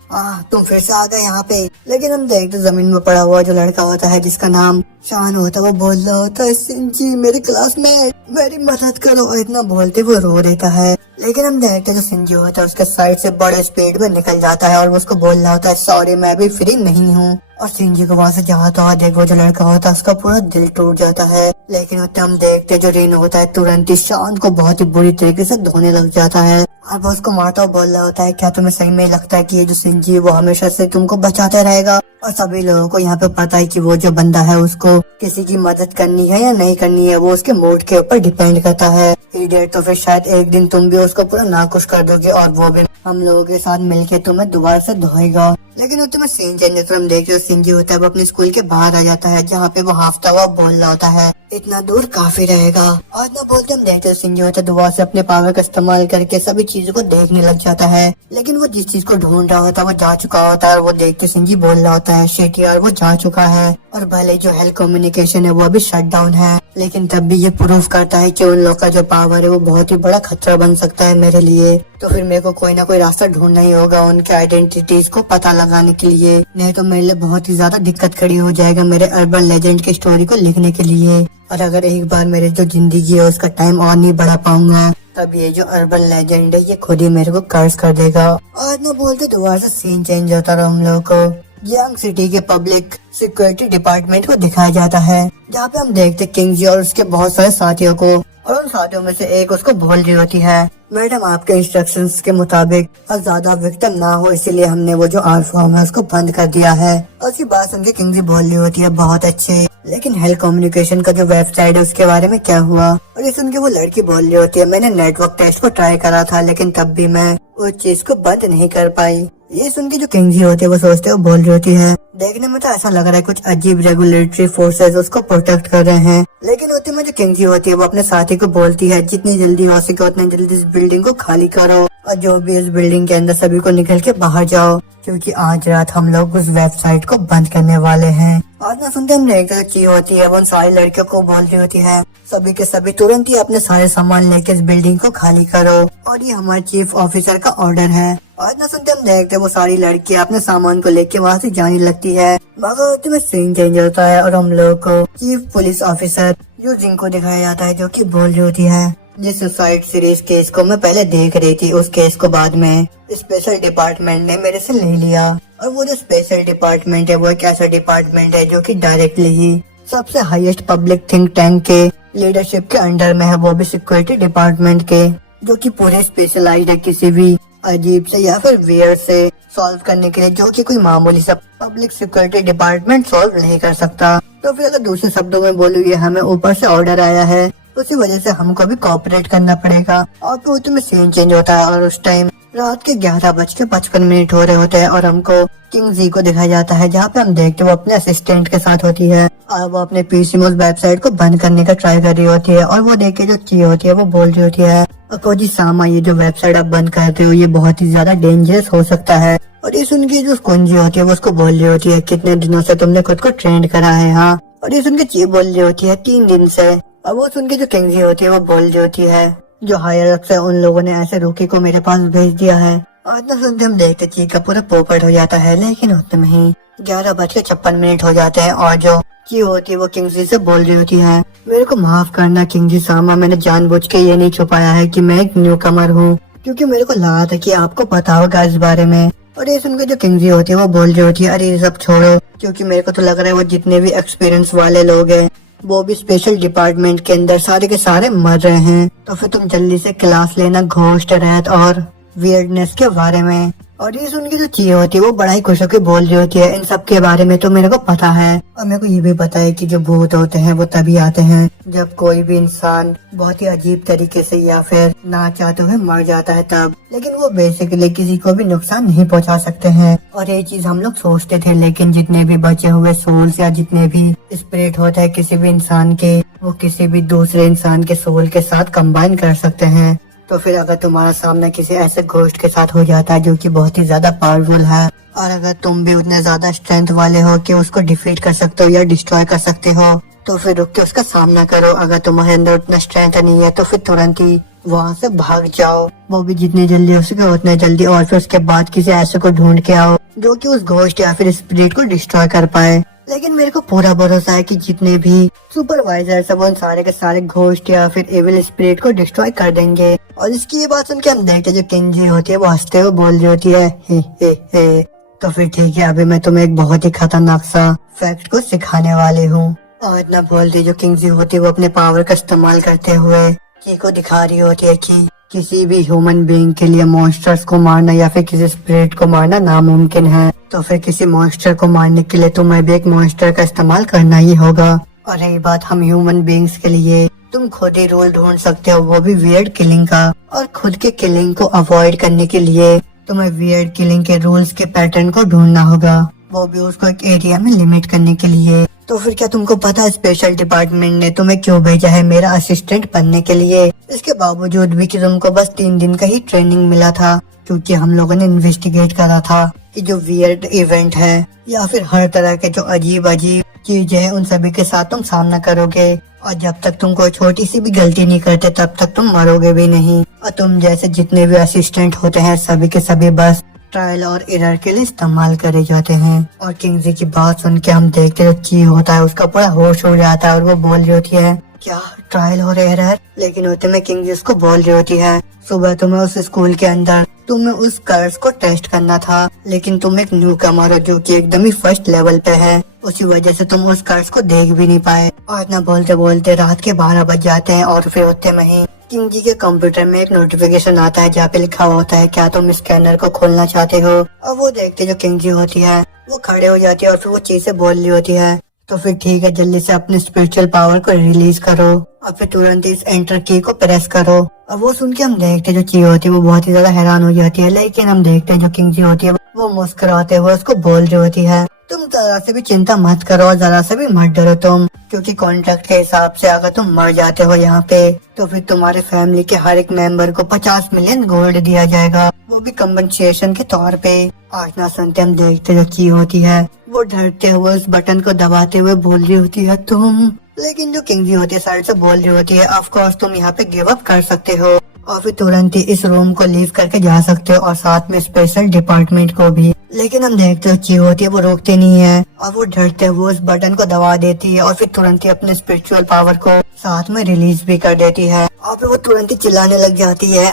तुम फिर से आ गए यहाँ पे। लेकिन हम देखते जमीन में पड़ा हुआ जो लड़का होता है जिसका नाम शान होता है वो बोल रहा होता है सिंजी मेरे क्लासमेट मेरी मदद करो। और इतना बोलते वो रो देता है। लेकिन हम देखते जो सिंजी होता है उसके साइड से बड़े स्पीड में निकल जाता है और वो उसको बोल रहा होता है सॉरी मैं भी फ्री नहीं हूँ। और सिंजी को वहाँ से जाता हुआ देखो जो लड़का होता है उसका पूरा दिल टूट जाता है। लेकिन उतने हम देखते जो रीन होता है तुरंत ही शान को बहुत ही बुरी तरीके से धोने लग जाता है और वो उसको मारता हुआ बोल रहा होता है क्या तुम्हें सही में लगता है कि ये जो सिंजी है वो हमेशा से तुमको बचाता रहेगा। और सभी लोगों को यहाँ पे पता है कि वो जो बंदा है उसको किसी की मदद करनी है या नहीं करनी है वो उसके मूड के ऊपर डिपेंड करता है। इडियट, तो फिर शायद एक दिन तुम भी उसको पूरा नाखुश कर दोगे और वो भी हम लोगों के साथ मिलके तुम्हें दोबारा से धोएगा। लेकिन तुम्हें सीन चेंज तो हम देख रहे हो सिंजी होता है वो अपने स्कूल के बाहर आ जाता है जहाँ पे वो हाफता हुआ बोल रहा होता है इतना दूर काफी रहेगा। और ना बोलते हम देखते हो सिंजी होता है दोबारा से अपने पावर का इस्तेमाल करके सभी चीजों को देखने लग जाता है। लेकिन वो जिस चीज को ढूंढ रहा होता है वो जा चुका होता है और वो देख के सिंजी बोल रहा होता है शिट यार वो जा चुका है। और भले जो हेल्थ कम्युनिकेशन है वो अभी शट डाउन है लेकिन तब भी ये प्रूफ करता है कि उन लोग का जो पावर है वो बहुत ही बड़ा खतरा बन सकता है मेरे लिए। तो फिर मेरे को कोई ना कोई रास्ता ढूंढना ही होगा उनके आइडेंटिटीज को पता लगाने के लिए, नहीं तो मेरे लिए बहुत ही ज्यादा दिक्कत खड़ी हो जाएगा मेरे अर्बन लेजेंड की स्टोरी को लिखने के लिए। और अगर एक बार मेरी जो जिंदगी है उसका टाइम और नहीं बढ़ा पाऊंगा तब ये जो अर्बन लेजेंड है ये खुद ही मेरे को कर्ज कर देगा। और ना बोलते दोबारा से सीन चेंज होता रहा हम लोग को यंग सिटी के पब्लिक सिक्योरिटी डिपार्टमेंट को दिखाया जाता है जहाँ पे हम देखते किंगजी और उसके बहुत सारे साथियों को। और उन साथियों में से एक उसको बोल रही होती है मैडम आपके इंस्ट्रक्शंस के मुताबिक ज्यादा विक्टिम ना हो इसीलिए हमने वो जो आर फॉर्म है उसको बंद कर दिया है। और उसकी बात सुन के किंगजी बोल रही होती है बहुत अच्छे, लेकिन हेल्थ कम्युनिकेशन का जो वेबसाइट है उसके बारे में क्या हुआ। और ये सुन के वो लड़की बोल रही होती है मैंने नेटवर्क टेस्ट को ट्राई करा था लेकिन तब भी मैं उस चीज को बंद नहीं कर पाई। ये सुन के जो किंगजी होती है वो सोचते वो बोल रही होती है देखने में तो ऐसा लग रहा है कुछ अजीब रेगुलेटरी फोर्सेस उसको प्रोटेक्ट कर रहे हैं। लेकिन उतने में जो किंगजी होती है वो अपने साथी को बोलती है जितनी जल्दी हो सके उतनी जल्दी इस बिल्डिंग को खाली करो और जो भी इस बिल्डिंग के अंदर सभी को निकल के बाहर जाओ क्योंकि आज रात हम लोग उस वेबसाइट को बंद करने वाले हैं। और ना सुनते हम देखते ची होती है वो उन सारी लड़कियों को बोल रही होती है सभी के सभी तुरंत ही अपने सारे सामान लेके इस बिल्डिंग को खाली करो और ये हमारे चीफ ऑफिसर का ऑर्डर है। और ना सुनते हम देखते वो सारी लड़कियां अपने सामान को लेके वहाँ से जाने लगती है मगर तुम्हें सीन चेंज होता है और हम लोग को चीफ पुलिस ऑफिसर यूजिंग को दिखाया जाता है जो कि बोल रही होती है जिस सुसाइड सीरीज केस को मैं पहले देख रही थी उस केस को बाद में स्पेशल डिपार्टमेंट ने मेरे से ले लिया। और वो जो स्पेशल डिपार्टमेंट है वो एक ऐसा डिपार्टमेंट है जो कि डायरेक्टली ही सबसे हाईएस्ट पब्लिक थिंक टैंक के लीडरशिप के अंडर में है, वो भी सिक्योरिटी डिपार्टमेंट के, जो कि पूरे स्पेशलाइज्ड है किसी भी अजीब से या फिर वेयर से सॉल्व करने के लिए, जो कि कोई मामूली सा पब्लिक सिक्योरिटी डिपार्टमेंट सॉल्व नहीं कर सकता। तो फिर अगर दूसरे शब्दों में बोलूँ ये हमें ऊपर से ऑर्डर आया है उसी वजह से हमको भी कोऑपरेट करना पड़ेगा। और फिर उसमें सीन चेंज होता है और उस टाइम रात के 11:55 हो रहे होते हैं और हमको किंग जी को दिखाया जाता है जहाँ पे हम देखते वो अपने असिस्टेंट के साथ होती है और वो अपने पीसीमोस वेबसाइट को बंद करने का ट्राई कर रही होती है। और वो देख के जो ची होती है वो बोल रही होती है कोजी सामा ये जो वेबसाइट आप बंद करते हो ये बहुत ही ज्यादा डेंजरस हो सकता है। और ये सुन के जो कुंजी होती है वो उसको बोल रही होती है कितने दिनों से तुमने खुद को ट्रेंड करा है। हाँ, और ये सुन के ची बोल रही होती है 3 दिन से। और वो सुन के जो किंगजी होती है वो बोल रही होती है जो हायर अप से उन लोगों ने ऐसे रोकी को मेरे पास भेज दिया है। और ना सुनते हम देखते ची का पूरा पोपट हो जाता है, लेकिन उतने में ही 11:56 हो जाते हैं और जो की होती है वो किंगजी से बोल रही होती है, मेरे को माफ करना किंगजी सामा, मैंने जानबूझ के ये नहीं छुपाया है कि मैं एक न्यू कमर हूँ, क्योंकि मेरे को लगा था कि आपको पता होगा इस बारे में। और ये सुनकर जो किंगजी होती है वो बोल रही होती है, अरे ये सब छोड़ो, क्योंकि मेरे को तो लग रहा है वो जितने भी एक्सपीरियंस वाले लोग हैं वो भी स्पेशल डिपार्टमेंट के अंदर सारे के सारे मर रहे हैं, तो फिर तुम जल्दी से क्लास लेना घोस्ट रेत और वियर्डनेस के बारे में। और ये सुन के जो चीज होती है वो बड़ा ही खुश होकर बोल रही होती है, इन सब के बारे में तो मेरे को पता है, और मेरे को ये भी पता है कि जो भूत होते हैं वो तभी आते हैं जब कोई भी इंसान बहुत ही अजीब तरीके से या फिर ना चाहते हुए मर जाता है तब, लेकिन वो बेसिकली किसी को भी नुकसान नहीं पहुंचा सकते हैं। और ये चीज हम लोग सोचते थे, लेकिन जितने भी बचे हुए सोल्स या जितने भी स्पिरिट होते हैं किसी भी इंसान के, वो किसी भी दूसरे इंसान के सोल के साथ कंबाइन कर सकते हैं। तो फिर अगर तुम्हारा सामना किसी ऐसे घोस्ट के साथ हो जाता है जो कि बहुत ही ज्यादा पावरफुल है, और अगर तुम भी उतने ज्यादा स्ट्रेंथ वाले हो कि उसको डिफीट कर सकते हो या डिस्ट्रॉय कर सकते हो, तो फिर रुक के उसका सामना करो। अगर तुम्हारे अंदर उतना स्ट्रेंथ नहीं है तो फिर तुरंत ही वहाँ से भाग जाओ, वो भी जितनी जल्दी हो सके उतने जल्दी, और फिर उसके बाद किसी ऐसे को ढूंढ के आओ जो कि उस घोस्ट या फिर स्पिरिट को डिस्ट्रॉय कर पाए। लेकिन मेरे को पूरा भरोसा है कि जितने भी सुपरवाइजर सब उन सारे के सारे घोस्ट या फिर एविल स्पिरिट को डिस्ट्रॉय कर देंगे। और इसकी ये बात सुन के हम देखते जो किंजी होती है वो हंसते हुए बोल रही होती है, हे। तो फिर ठीक है, अभी मैं तुम्हें एक बहुत ही खतरनाक सा फैक्ट को सिखाने वाली हूँ। और ना बोलती जो किंजी होती है वो अपने पावर का इस्तेमाल करते हुए की को दिखा रही होती है कि किसी भी ह्यूमन बीइंग के लिए मॉन्स्टर्स को मारना या फिर किसी स्पिरिट को मारना नामुमकिन है, तो फिर किसी मॉन्स्टर को मारने के लिए तुम्हें भी एक मॉन्स्टर का इस्तेमाल करना ही होगा। और रही बात हम ह्यूमन बीइंग्स के लिए, तुम खुद ही रोल ढूंढ सकते हो, वो भी वियर्ड किलिंग का, और खुद के किलिंग को अवॉइड करने के लिए तुम्हें वियर्ड किलिंग के रूल्स के पैटर्न को ढूंढना होगा, वो भी उसको एक एरिया में लिमिट करने के लिए। तो फिर क्या तुमको पता है स्पेशल डिपार्टमेंट ने तुम्हें क्यों भेजा है मेरा असिस्टेंट बनने के लिए? इसके बावजूद भी कि तुमको बस 3 दिन का ही ट्रेनिंग मिला था, क्योंकि हम लोगों ने इन्वेस्टिगेट करा था कि जो वियर्ड इवेंट है या फिर हर तरह के जो अजीब अजीब चीजें हैं उन सभी के साथ तुम सामना करोगे, और जब तक तुम कोई छोटी सी भी गलती नहीं करते तब तक तुम मरोगे भी नहीं। और तुम जैसे जितने भी असिस्टेंट होते हैं सभी के सभी बस ट्रायल और एरर के लिए इस्तेमाल करे जाते हैं। और किंगजी की बात सुन के हम देखते जो ची होता है उसका पूरा होश उड़ जाता है, और वो बोल रही होती है, क्या ट्रायल और एरर? लेकिन होते में किंगजी उसको बोल रही होती है, सुबह तुम्हें उस स्कूल के अंदर तुम्हें उस कर्स को टेस्ट करना था, लेकिन तुम एक न्यू कमर हो जो कि एकदम ही फर्स्ट लेवल पे है, उसी वजह से तुम उस कर्स को देख भी नहीं पाए। और ना बोलते बोलते रात के 12 बज जाते हैं, और फिर होते में ही किंगजी के कंप्यूटर में एक नोटिफिकेशन आता है जहाँ पे लिखा होता है, क्या तुम स्कैनर को खोलना चाहते हो? और वो देखते जो किंगजी होती है वो खड़े हो जाती है और फिर वो चीजें बोल रही होती है, तो फिर ठीक है, जल्दी से अपने स्पिरिचुअल पावर को रिलीज करो और फिर तुरंत इस एंटर की को प्रेस करो। और वो सुन के हम देखते जो ची होती है वो बहुत ही ज्यादा हैरान हो जाती है, लेकिन हम देखते हैं जो किंगजी होती है वो मुस्कुराते हुए उसको बोल रही होती है, तुम जरा से भी चिंता मत करो और जरा से भी मत डरो तुम, क्योंकि कॉन्ट्रैक्ट के हिसाब से अगर तुम मर जाते हो यहाँ पे तो फिर तुम्हारे फैमिली के हर एक मेंबर को 50 मिलियन गोल्ड दिया जाएगा, वो भी कंपनसेशन के तौर पे। आज ना सुनते हम देखते जो की होती है वो डरते हुए उस बटन को दबाते हुए बोल रही होती है, तुम। लेकिन जो किंगजी होती है साइड से बोल रही होती है, ऑफ कोर्स तुम यहाँ पे गिव अप कर सकते हो और फिर तुरंत ही इस रूम को लीव करके जा सकते हो और साथ में स्पेशल डिपार्टमेंट को भी। लेकिन हम देखते हो ची होती है वो रोकते नहीं है और वो डरते हुए उस बटन को दबा देती है और फिर तुरंत ही अपने स्पिरिचुअल पावर को साथ में रिलीज भी कर देती है और फिर वो तुरंत ही चिल्लाने लग जाती है,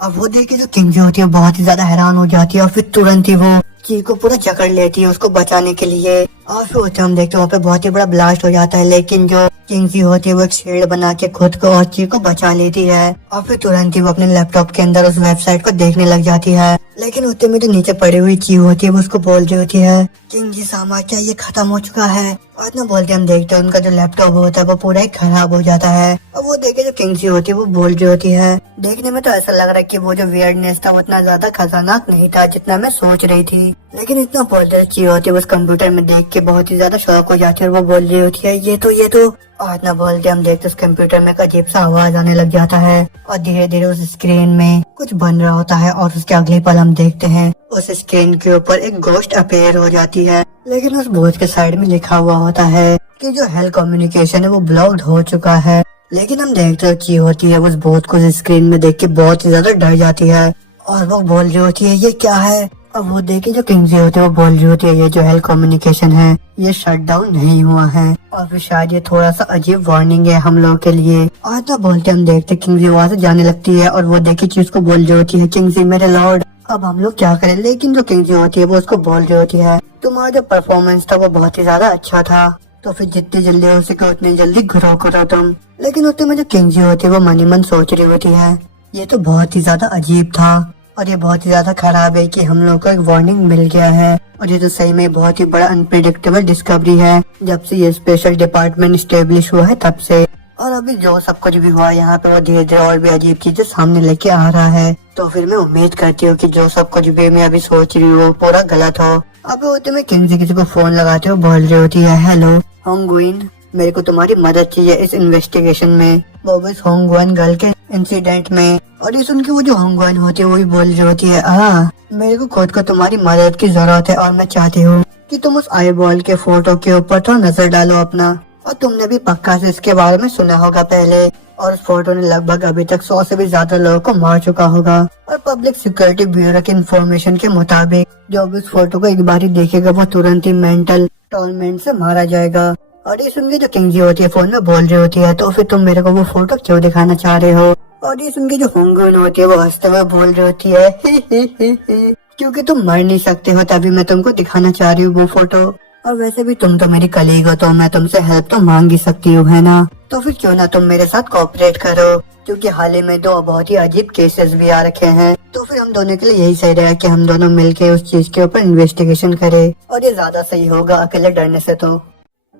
अब वो देख के जो किंगजी होती है बहुत ही ज्यादा हैरान हो जाती है और फिर तुरंत ही वो ची को पूरा जकड़ लेती है उसको बचाने के लिए। और फिर हम देखते हैं वहाँ पे बहुत ही बड़ा ब्लास्ट हो जाता है, लेकिन जो किंगजी होती है वो एक शील्ड बना के खुद को और ची को बचा लेती है और फिर तुरंत ही वो अपने लैपटॉप के अंदर उस वेबसाइट को देखने लग जाती है। लेकिन उतने में जो नीचे पड़ी हुई ची होती है वो उसको बोल रही होती है, किंगजी सामा क्या ये खत्म हो चुका है? और ना बोलते हम देखते हैं उनका जो लैपटॉप होता है वो पूरा ही खराब हो जाता है और वो देखे जो किंगजी होती है वो बोल रही होती है, देखने में तो ऐसा लग रहा है कि वो जो वियर्डनेस था उतना ज्यादा खतरनाक नहीं था जितना मैं सोच रही थी। लेकिन इतना बोलते ची होती है उस कंप्यूटर में देख के बहुत ही ज्यादा शौक हो जाती है और वो बोल रही होती है, ये तो और ना बोलते हम देखते उस कंप्यूटर में एक अजीब सा आवाज आने लग जाता है और धीरे धीरे उस स्क्रीन में कुछ बन रहा होता है और उसके अगले पल हम देखते हैं उस स्क्रीन के ऊपर एक घोस्ट अपीयर हो जाती है। लेकिन उस बोर्ड के साइड में लिखा हुआ होता है कि जो हेल कम्युनिकेशन है वो ब्लॉक्ड हो चुका है। लेकिन हम देखते हैं ची होती है, वो बहुत कुछ स्क्रीन में देख के बहुत ही ज्यादा डर जाती है और वो बोल रही होती है ये क्या है। अब वो देखे जो किंगजी होती है वो बोल रही होती है ये जो हेल्थ कम्युनिकेशन है ये शट डाउन नहीं हुआ है और फिर शायद ये थोड़ा सा अजीब वार्निंग है हम लोग के लिए। और तो बोलते हम देखते किंगजी वहाँ से जाने लगती है और वो देखी चीज को बोल रही होती है किंगजी मेरे लॉर्ड अब हम लोग क्या करें। लेकिन जो किंगजी होती है वो उसको बोल रही होती है तुम्हारा जो परफॉर्मेंस था वो बहुत ही ज्यादा अच्छा था, तो फिर जितनी जल्दी हो सके उतनी जल्दी ग्रो करो तुम। लेकिन उतने में जो किंगजी होती है वो मन ही मन सोच रही होती है ये तो बहुत ही ज्यादा अजीब था और ये बहुत ही ज्यादा खराब है कि हम लोग को एक वार्निंग मिल गया है और ये तो सही में बहुत ही बड़ा अनप्रेडिक्टेबल डिस्कवरी है जब से ये स्पेशल डिपार्टमेंट स्टेब्लिश हुआ है तब से। और अभी जो सब कुछ भी हुआ यहाँ पे वो धीरे धीरे और भी अजीब चीजें सामने लेके आ रहा है, तो फिर मैं उम्मीद करती हूँ कि जो सब कुछ भी मैं अभी सोच रही हूँ वो पूरा गलत हो। अब होते में किंगजी किसी को फोन लगाते हुए बोल रही होती है हेलो होंगुइन मेरे को तुम्हारी मदद चाहिए इस इन्वेस्टिगेशन में, वो बस होंगुइन गर्ल के इंसिडेंट में। और ये सुन के वो जो होंगुइन होती है वो भी बोल रही होती है मेरे को खुद को तुम्हारी मदद की जरूरत है और मैं चाहती हूँ कि तुम उस आई बॉल के फोटो के ऊपर थोड़ा नजर डालो अपना। और तुमने भी पक्का से इसके बारे में सुना होगा पहले और उस फोटो ने लगभग अभी तक 100 से भी ज्यादा लोगों को मार चुका होगा। और पब्लिक सिक्योरिटी ब्यूरो के इंफॉर्मेशन के मुताबिक जो भी उस फोटो को एक बार ही देखेगा वो तुरंत ही मेंटल टॉर्मेंट से मारा जाएगा। और ये सुन के जो किंगजी होती है फोन में बोल रही होती है तो फिर तुम मेरे को वो फोटो क्यों दिखाना चाह रहे हो। और ये सुन के जो होंगुइन होती है वो हंसते हुए बोल रही होती है ही क्योंकि तुम मर नहीं सकते हो तभी मैं तुमको दिखाना चाह रही हूँ वो फोटो। और वैसे भी तुम तो मेरी कलीग हो तो मैं तुमसे हेल्प तो मांग ही सकती हूँ है ना, तो फिर क्यों ना तुम मेरे साथ कोऑपरेट करो क्योंकि हाल ही में दो बहुत ही अजीब केसेस भी आ रखे हैं। तो फिर हम दोनों के लिए यही सही रहेगा कि हम दोनों मिलके उस चीज के ऊपर इन्वेस्टिगेशन करें और ये ज्यादा सही होगा अकेले डरने से तो।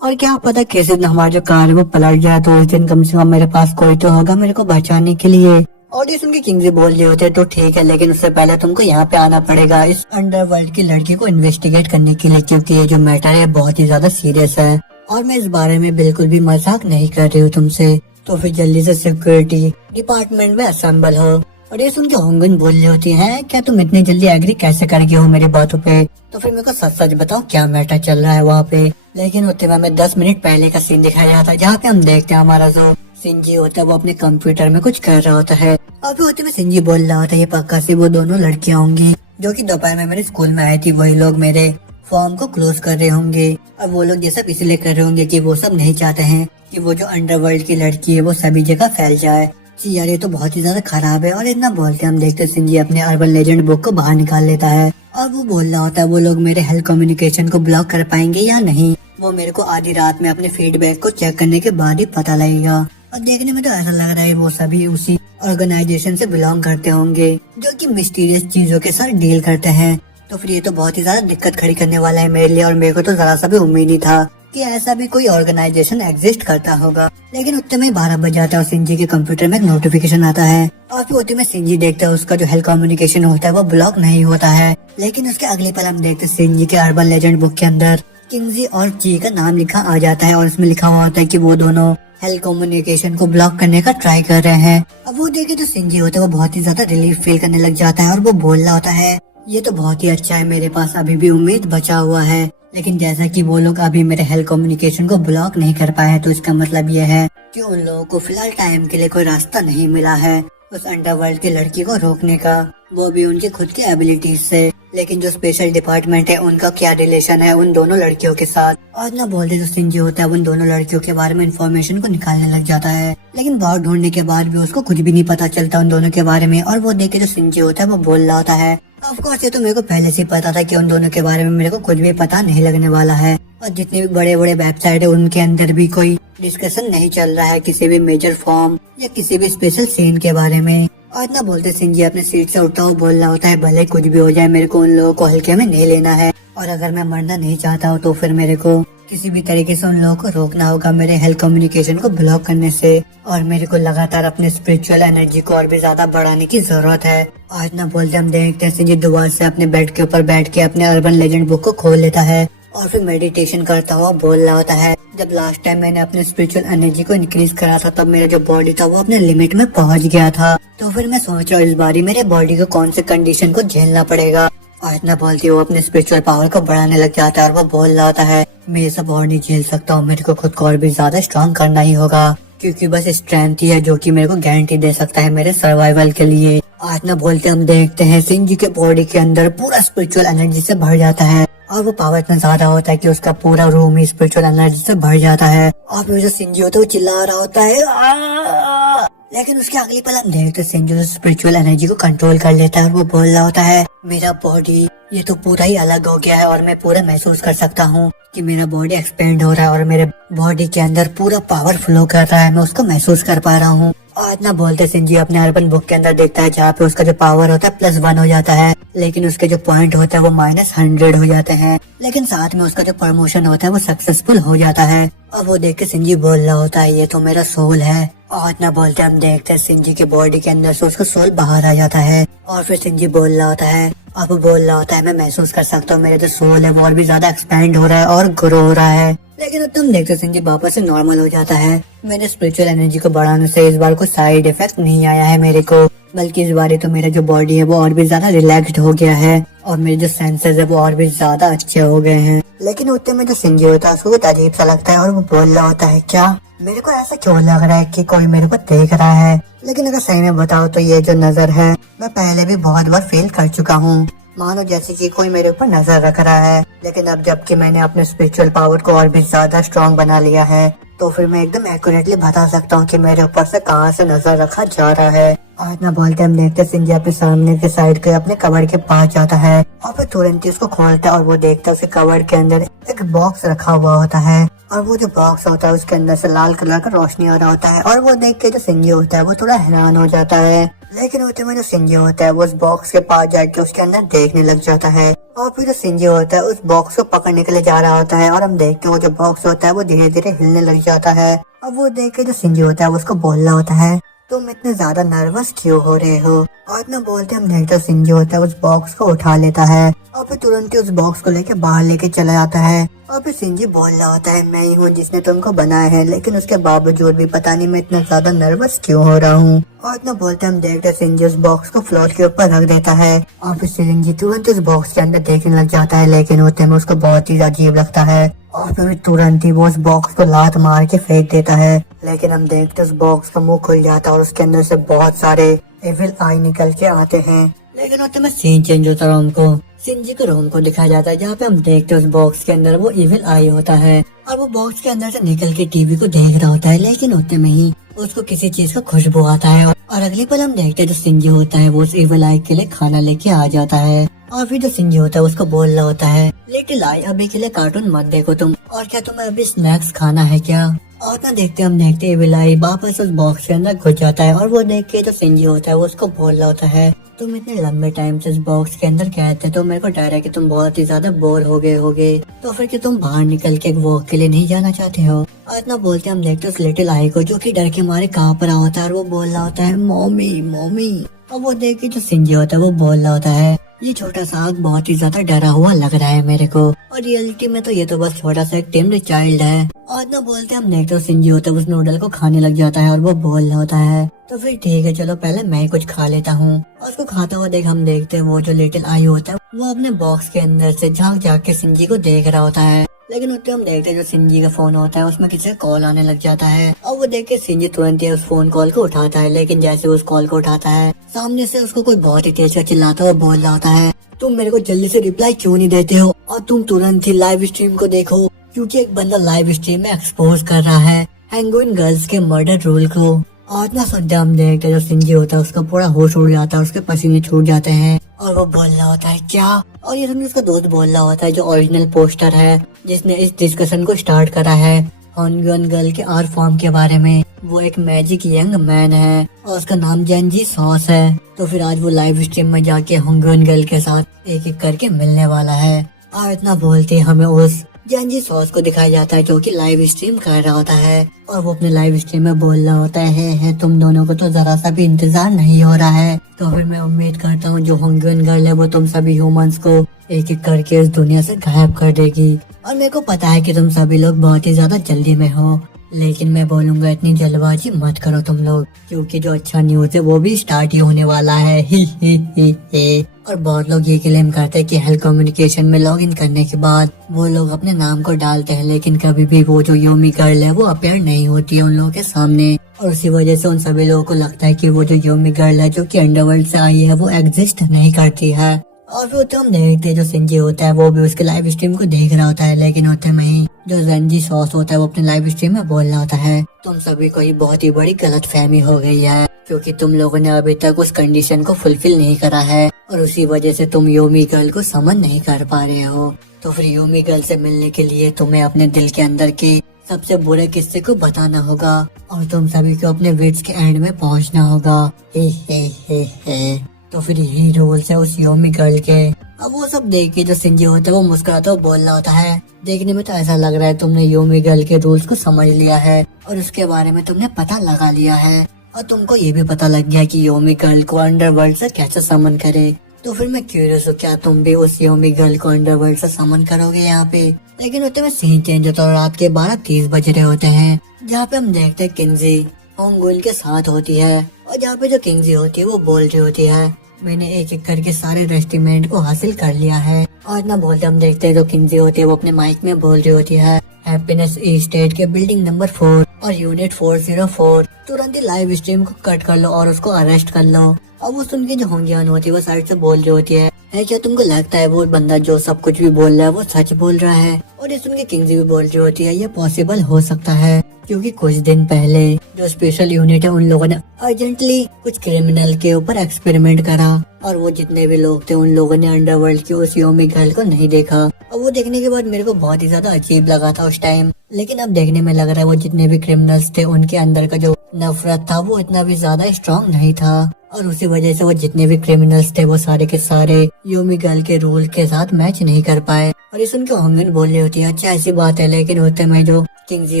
और क्या पता किसी दिन हमारा जो कार है वो पलट जाए तो उस दिन कम से कम मेरे पास कोई तो होगा मेरे को बचाने के लिए। और ये सुन के किंगजी बोल रहे होते तो ठीक है लेकिन उससे पहले तुमको यहाँ पे आना पड़ेगा इस अंडरवर्ल्ड की लड़की को इन्वेस्टिगेट करने के लिए क्योंकि ये जो मैटर है बहुत ही ज्यादा सीरियस है और मैं इस बारे में बिल्कुल भी मजाक नहीं कर रही हूँ तुमसे। तो फिर जल्दी से सिक्योरिटी डिपार्टमेंट में असेंबल हो। और ये सुन के होंगुइन बोल रही होती है क्या तुम इतनी जल्दी एग्री कैसे कर गए हो मेरी बातों पे, तो फिर मेरे को सच सच बताओ क्या मैटर चल रहा है वहाँ पे। लेकिन उतने में 10 मिनट पहले का सीन दिखाया जाता है जहाँ पे हम देखते हैं हमारा जो सिंजी होता है वो अपने कंप्यूटर में कुछ कर रहा होता है और फिर उतने में सिंजी बोल रहा होता है ये पक्का से वो दोनों लड़कियां होंगी जो कि दोपहर में मेरे स्कूल में आई थी, वही लोग मेरे फॉर्म को क्लोज कर रहे होंगे। अब वो लोग ये सब इसलिए कर रहे होंगे कि वो सब नहीं चाहते हैं कि वो जो अंडरवर्ल्ड की लड़की है वो सभी जगह फैल जाए। जी यार ये तो बहुत ही ज्यादा खराब है। और इतना बोलते हम देखते सिंजी अपने अर्बन लेजेंड बुक को बाहर निकाल लेता है और वो बोल रहा होता है वो लोग मेरे हेल्थ कम्युनिकेशन को ब्लॉक कर पाएंगे या नहीं, वो मेरे को आधी रात में अपने फीडबैक को चेक करने के बाद ही पता लगेगा। और देखने में तो ऐसा लग रहा है वो सभी उसी ऑर्गेनाइजेशन से बिलोंग करते होंगे जो कि मिस्टीरियस चीजों के साथ डील करते हैं। तो फिर ये तो बहुत ही ज्यादा दिक्कत खड़ी करने वाला है मेरे लिए और मेरे को तो जरा सा भी उम्मीद नहीं था कि ऐसा भी कोई ऑर्गेनाइजेशन एग्जिस्ट करता होगा। लेकिन उतने में 12 बज जाता है और सिंजी के कंप्यूटर में एक नोटिफिकेशन आता है और फिर उतने में सिंजी देखता है उसका जो हेल्थ कम्युनिकेशन होता है वो ब्लॉक नहीं होता है। लेकिन उसके अगले पल हम देखते सिंजी के अर्बन लेजेंड बुक के अंदर किंगजी और ची का नाम लिखा आ जाता है और उसमें लिखा हुआ होता है कि वो दोनों हेल्थ कम्युनिकेशन को ब्लॉक करने का ट्राई कर रहे हैं। अब वो देखे तो सिंजी होता है वो बहुत ही ज्यादा रिलीफ फील करने लग जाता है और वो बोल रहा होता है ये तो बहुत ही अच्छा है, मेरे पास अभी भी उम्मीद बचा हुआ है। लेकिन जैसा कि वो लोग अभी मेरे हेल्थ कम्युनिकेशन को ब्लॉक नहीं कर पाए तो इसका मतलब ये है कि उन लोगों को फिलहाल टाइम के लिए कोई रास्ता नहीं मिला है उस अंडरवर्ल्ड की लड़की को रोकने का, वो भी उनकी खुद की एबिलिटीज से। लेकिन जो स्पेशल डिपार्टमेंट है उनका क्या रिलेशन है उन दोनों लड़कियों के साथ। और ना बोलते जो सिंजी होता है उन दोनों लड़कियों के बारे में इन्फॉर्मेशन को निकालने लग जाता है, लेकिन बहुत ढूंढने के बाद भी उसको कुछ भी नहीं पता चलता उन दोनों के बारे में। और वो देखे जो सिंजी होता है वो बोल रहा होता है ऑफ कोर्स ये तो मेरे को पहले से पता था कि उन दोनों के बारे में मेरे को कुछ भी पता नहीं लगने वाला है। और जितने भी बड़े बड़े वेबसाइट है उनके अंदर भी कोई डिस्कशन नहीं चल रहा है किसी भी मेजर फॉर्म या किसी भी स्पेशल सीन के बारे में। और इतना बोलते सिंजी अपने सीट से उठता हुआ बोल रहा होता है भले कुछ भी हो जाए मेरे को उन लोगों को हल्के में नहीं लेना है और अगर मैं मरना नहीं चाहता हूँ तो फिर मेरे को किसी भी तरीके से उन लोगों को रोकना होगा मेरे हेल्थ कम्युनिकेशन को ब्लॉक करने से। और मेरे को लगातार अपने स्पिरिचुअल एनर्जी को और भी ज्यादा बढ़ाने की जरूरत है। आज ना बोलते हम देखते हैं सिंजी दोबारा से अपने बेड के ऊपर बैठ के अपने अर्बन लेजेंड बुक को खोल लेता है और फिर मेडिटेशन करता हुआ बोल रहा होता है जब लास्ट टाइम मैंने अपने स्पिरिचुअल एनर्जी को इंक्रीज करा था तब मेरा जो बॉडी था वो अपने लिमिट में पहुंच गया था। तो फिर मैं सोच रहा हूँ इस बारी मेरे बॉडी को कौन से कंडीशन को झेलना पड़ेगा। और इतना बोलती वो अपने स्पिरिचुअल पावर को बढ़ाने लग जाता है और वो बोल रहा होता है मैं ये सब और नहीं झेल सकता हूँ, मेरे को खुद को और भी ज्यादा स्ट्रॉन्ग करना ही होगा। क्योंकि बस स्ट्रेंथ ही है जो कि मेरे को गारंटी दे सकता है मेरे सर्वाइवल के लिए। आज ना बोलते हम देखते हैं सिंजी के बॉडी के अंदर पूरा स्पिरिचुअल एनर्जी से भर जाता है और वो पावर इतना ज्यादा होता है कि उसका पूरा रूम ही स्पिरिचुअल एनर्जी से भर जाता है। और फिर जो सिंजी होता है वो चिल्ला रहा होता है लेकिन उसके अगली पल हम देखते हैं सिंजी स्पिरिचुअल एनर्जी को कंट्रोल कर लेता है और वो बोल रहा होता है मेरा बॉडी ये तो पूरा ही अलग हो गया है और मैं पूरा महसूस कर सकता हूँ कि मेरा बॉडी एक्सपेंड हो रहा है और मेरे बॉडी के अंदर पूरा पावर फ्लो कर रहा है, मैं उसको महसूस कर पा रहा हूँ। आज ना बोलते सिंजी अपने अर्बन बुक के अंदर देखता है जहाँ पे उसका जो पावर होता है +1 हो जाता है, लेकिन उसके जो पॉइंट होता है वो -100 हो जाते हैं। लेकिन साथ में उसका जो प्रमोशन होता है वो सक्सेसफुल हो जाता है। और वो देख के सिंजी बोल रहा होता है ये तो मेरा सोल है। आज ना बोलते हम देखते हैं सिंजी के बॉडी के अंदर से उसका सोल बाहर आ जाता है और फिर सिंजी बोल रहा होता है अब बोल रहा होता है मैं महसूस कर सकता हूँ मेरा जो सोल है वो और भी ज्यादा एक्सपेंड हो रहा है और ग्रो हो रहा है। लेकिन अब तुम देखते सिंजी वापस से नॉर्मल हो जाता है। मेरे स्पिरिचुअल एनर्जी को बढ़ाने से इस बार कोई साइड इफेक्ट नहीं आया है मेरे को, बल्कि इस बार तो मेरा जो बॉडी है वो और भी ज्यादा रिलैक्स्ड हो गया है और मेरे जो सेंसेस है वो और भी ज्यादा अच्छे हो गए हैं। लेकिन उतने में जो सिंजी होता है उसको कुछ अजीब सा लगता है और वो बोल रहा होता है क्या मेरे को ऐसा क्यों लग रहा है कि कोई मेरे को देख रहा है। लेकिन अगर सही में बताओ तो ये जो नजर है मैं पहले भी बहुत बार फील कर चुका हूँ, मानो जैसे कि कोई मेरे ऊपर नजर रख रहा है। लेकिन अब जबकि मैंने अपने स्पिरिचुअल पावर को और भी ज्यादा स्ट्रॉन्ग बना लिया है तो फिर मैं एकदम एक्यूरेटली बता सकता हूँ कि मेरे ऊपर से कहाँ से नजर रखा जा रहा है। आज ना बोलते हम देखते सिंजी अपने सामने के साइड के अपने कबर्ड के पास जाता है और फिर तुरंत ही उसको खोलता है और वो देखता है उसके कबर्ड के अंदर एक बॉक्स रखा हुआ होता है और वो जो बॉक्स होता है उसके अंदर से लाल कलर का रोशनी आ रहा होता है और वो देख के जो सिंजी होता है वो थोड़ा हैरान हो जाता है। लेकिन उतने में जो सिंजी होता है वो उस बॉक्स के पास जाके उसके अंदर देखने लग जाता है और फिर जो सिंजी होता है उस बॉक्स को पकड़ने के लिए जा रहा होता है और हम देखते हैं वो जो बॉक्स होता है वो धीरे धीरे हिलने लग जाता है। और वो देख के जो सिंजी होता है वो उसको बोल रहा होता है तुम इतने ज्यादा नर्वस क्यों हो रहे हो। और ना बोलते हम देखते सिंजी होता है उस बॉक्स को उठा लेता है और फिर तुरंत ही उस बॉक्स को लेके बाहर लेके चला जाता है। और फिर सिंजी बोल रहा होता है मैं ही हूँ जिसने तुमको बनाया है, लेकिन उसके बावजूद भी पता नहीं मैं इतना ज्यादा नर्वस क्यों हो रहा हूँ। और ना बोलते हम देखते सिंजी उस बॉक्स को फ्लोर के ऊपर रख देता है और फिर सिंजी तुरंत उस बॉक्स के अंदर देखने लग जाता है, लेकिन उतने में उसको बहुत ही अजीब लगता है और फिर तुरंत ही वो उस बॉक्स को लात मार के फेंक देता है। लेकिन हम देखते उस बॉक्स का मुंह खुल जाता है और उसके अंदर से बहुत सारे एविल आई निकल के आते हैं। लेकिन उतने में सीन चेंज होता है, हमको सिंजी के रूम को दिखाया जाता है जहाँ पे हम देखते हैं उस बॉक्स के अंदर वो इविल आई होता है और वो बॉक्स के अंदर से निकल के टीवी को देख रहा होता है। लेकिन उतने में ही उसको किसी चीज का खुशबू आता है और अगली पल हम देखते हैं जो सिंजी होता है वो उस इविल आई के लिए खाना लेके आ जाता है। और फिर जो सिंजी होता है उसको बोल रहा होता है लिटिल आई अभी के लिए कार्टून मत देखो तुम, और क्या तुम्हें अभी स्नैक्स खाना है क्या। और ना देखते हम देखते इविल आई वापस उस बॉक्स के अंदर घुस जाता है और वो देख के जो सिंजी होता है वो उसको बोल रहा होता है तुम इतने लंबे टाइम से इस बॉक्स के अंदर क्या थे, तो मेरे को डर है कि तुम बहुत ही ज्यादा बोर हो गए होगे, तो फिर कि तुम बाहर निकल के एक वॉक के लिए नहीं जाना चाहते हो। और इतना बोलते हम देखते उस लिटिल आई को जो कि डर के मारे कहाँ पर होता है और वो बोल रहा होता है मॉमी मॉमी। और वो देख के जो सिंजी होता है वो बोल रहा होता है ये छोटा सा आग बहुत ही ज्यादा डरा हुआ लग रहा है मेरे को, और रियलिटी में तो ये तो बस छोटा सा एक टेम्ड चाइल्ड है। और ना बोलते हम देखते सिंजी होता है उस नूडल को खाने लग जाता है और वो बोल रहा होता है तो फिर ठीक है चलो पहले मैं कुछ खा लेता हूँ। और उसको खाता हुआ देख हम देखते हैं वो जो लिटिल आई होता है वो अपने बॉक्स के अंदर से झांक झांक के सिंजी को देख रहा होता है। लेकिन उतने हम देखते हैं जो सिंजी का फोन होता है उसमें किसी का कॉल आने लग जाता है और वो देख के सिंजी तुरंत ही उस फोन कॉल को उठाता है। लेकिन जैसे उस कॉल को उठाता है सामने से उसको कोई बहुत ही तेज का चिल्लाता हुआ बोल रहा होता है तुम मेरे को जल्दी से रिप्लाई क्यों नहीं देते हो और तुम तुरंत ही लाइव स्ट्रीम को देखो, क्योंकि एक बंदा लाइव स्ट्रीम में एक्सपोज कर रहा है पेंगुइन गर्ल्स के मर्डर रूल को। और ना सुनते हम देखते जो सिंजी होता है उसका पूरा होश उड़ जाता है, उसके पसीने छूट जाते हैं और वो बोल रहा होता है क्या। और ये सुनकर उसका दोस्त बोल रहा होता है जो ओरिजिनल पोस्टर है जिसने इस डिस्कशन को स्टार्ट करा है हंगुइन गर्ल के आर्ट फॉर्म के बारे में, वो एक मैजिक यंग मैन है और उसका नाम जेनजी सॉस है। तो फिर आज वो लाइव स्ट्रीम में जाके हंगुइन गर्ल के साथ एक एक करके मिलने वाला है। और इतना बोलते हमें उस जेनजी सॉस को दिखाया जाता है जो कि लाइव स्ट्रीम कर रहा होता है और वो अपने लाइव स्ट्रीम में बोल रहा होता है तुम दोनों को तो जरा सा भी इंतजार नहीं हो रहा है, तो फिर मैं उम्मीद करता हूँ जो हंगुइन गर्ल है वो तुम सभी ह्यूमंस को एक एक करके इस दुनिया से गायब कर देगी। और मेरे को पता है कि तुम सभी लोग बहुत ही ज्यादा जल्दी में हो, लेकिन मैं बोलूंगा इतनी जल्दबाजी मत करो तुम लोग, क्योंकि जो अच्छा न्यूज है वो भी स्टार्ट ही होने वाला है। ही। और बहुत लोग ये क्लेम करते हैं कि हेल्थ कम्युनिकेशन में लॉग इन करने के बाद वो लोग अपने नाम को डालते हैं, लेकिन कभी भी वो जो योमी गर्ल है वो अपेयर नहीं होती है उन लोगों के सामने। और उसी वजह से उन सभी लोगों को लगता है कि वो जो योमी गर्ल है जो कि अंडरवर्ल्ड से आई है वो एग्जिस्ट नहीं करती है। और फिर तो हम देखते हैं जो सिंजी होता है वो भी उसके लाइव स्ट्रीम को देख रहा होता है, लेकिन होते में ही जो जेंजी सॉस होता है वो अपने लाइव स्ट्रीम में बोल रहा होता है तुम सभी को ये बहुत ही बड़ी गलत फहमी हो गई है, क्योंकि तुम लोगों ने अभी तक उस कंडीशन को फुलफिल नहीं करा है और उसी वजह से तुम योमी गर्ल को समन नहीं कर पा रहे हो। तो फिर योमी गर्ल से मिलने के लिए तुम्हें अपने दिल के अंदर के सबसे बुरे किस्से को बताना होगा और तुम सभी को अपने विट्स के एंड में पहुंचना होगा। हे। तो फिर यही रूल्स है उस योमी गर्ल के। अब वो सब देख के जो सिंजी होता है वो मुस्कुराता हुआ बोल रहा होता है देखने में तो ऐसा लग रहा है तुमने योमी गर्ल के रूल्स को समझ लिया है और उसके बारे में तुमने पता लगा लिया है और तुमको ये भी पता लग गया कि योमी गर्ल को अंडरवर्ल्ड से कैसे समन करे। तो फिर मैं क्यूरियस हूँ क्या तुम भी उस योमी गर्ल को अंडरवर्ल्ड से समन करोगे यहाँ पे। लेकिन होते में सीन चेंज होता है और रात के 12:30 बज रहे होते हैं, जहाँ पे हम देखते हैं किंगजी होमगोल के साथ होती है और जहाँ पे जो किंगजी होती है वो बोल रही होती है मैंने एक एक करके सारे रेस्टिमेंट को हासिल कर लिया है। और इतना बोलते हम देखते हैं जो किंगजी होती है वो अपने माइक में बोल रही होती है हैप्पीनेस स्टेट के बिल्डिंग नंबर 4 और यूनिट 404 तुरंत ही लाइव स्ट्रीम को कट कर लो और उसको अरेस्ट कर लो। अब वो सुन के जो होंगियान होती है वो साइड से बोल रही होती है क्या तुमको लगता है वो बंदा जो सब कुछ भी बोल रहा है वो सच बोल रहा है। और ये सुन के किंगजी भी बोल रही होती है ये पॉसिबल हो सकता है क्योंकि कुछ दिन पहले जो स्पेशल यूनिट है उन लोगों ने अर्जेंटली कुछ क्रिमिनल के ऊपर एक्सपेरिमेंट करा और वो जितने भी लोग थे उन लोगों ने अंडरवर्ल्ड की उस योमी गर्ल को नहीं देखा। और वो देखने के बाद मेरे को बहुत ही ज्यादा अजीब लगा था उस टाइम, लेकिन अब देखने में लग रहा है वो जितने भी क्रिमिनल्स थे उनके अंदर का जो नफरत था वो इतना भी ज्यादा स्ट्रॉन्ग नहीं था और उसी वजह से वो जितने भी क्रिमिनल्स थे वो सारे के सारे योमी गर्ल के रूल के साथ मैच नहीं कर पाए। और ये सुन के होंगन बोल रही होती है अच्छा ऐसी बात है, लेकिन होते में जो किंगजी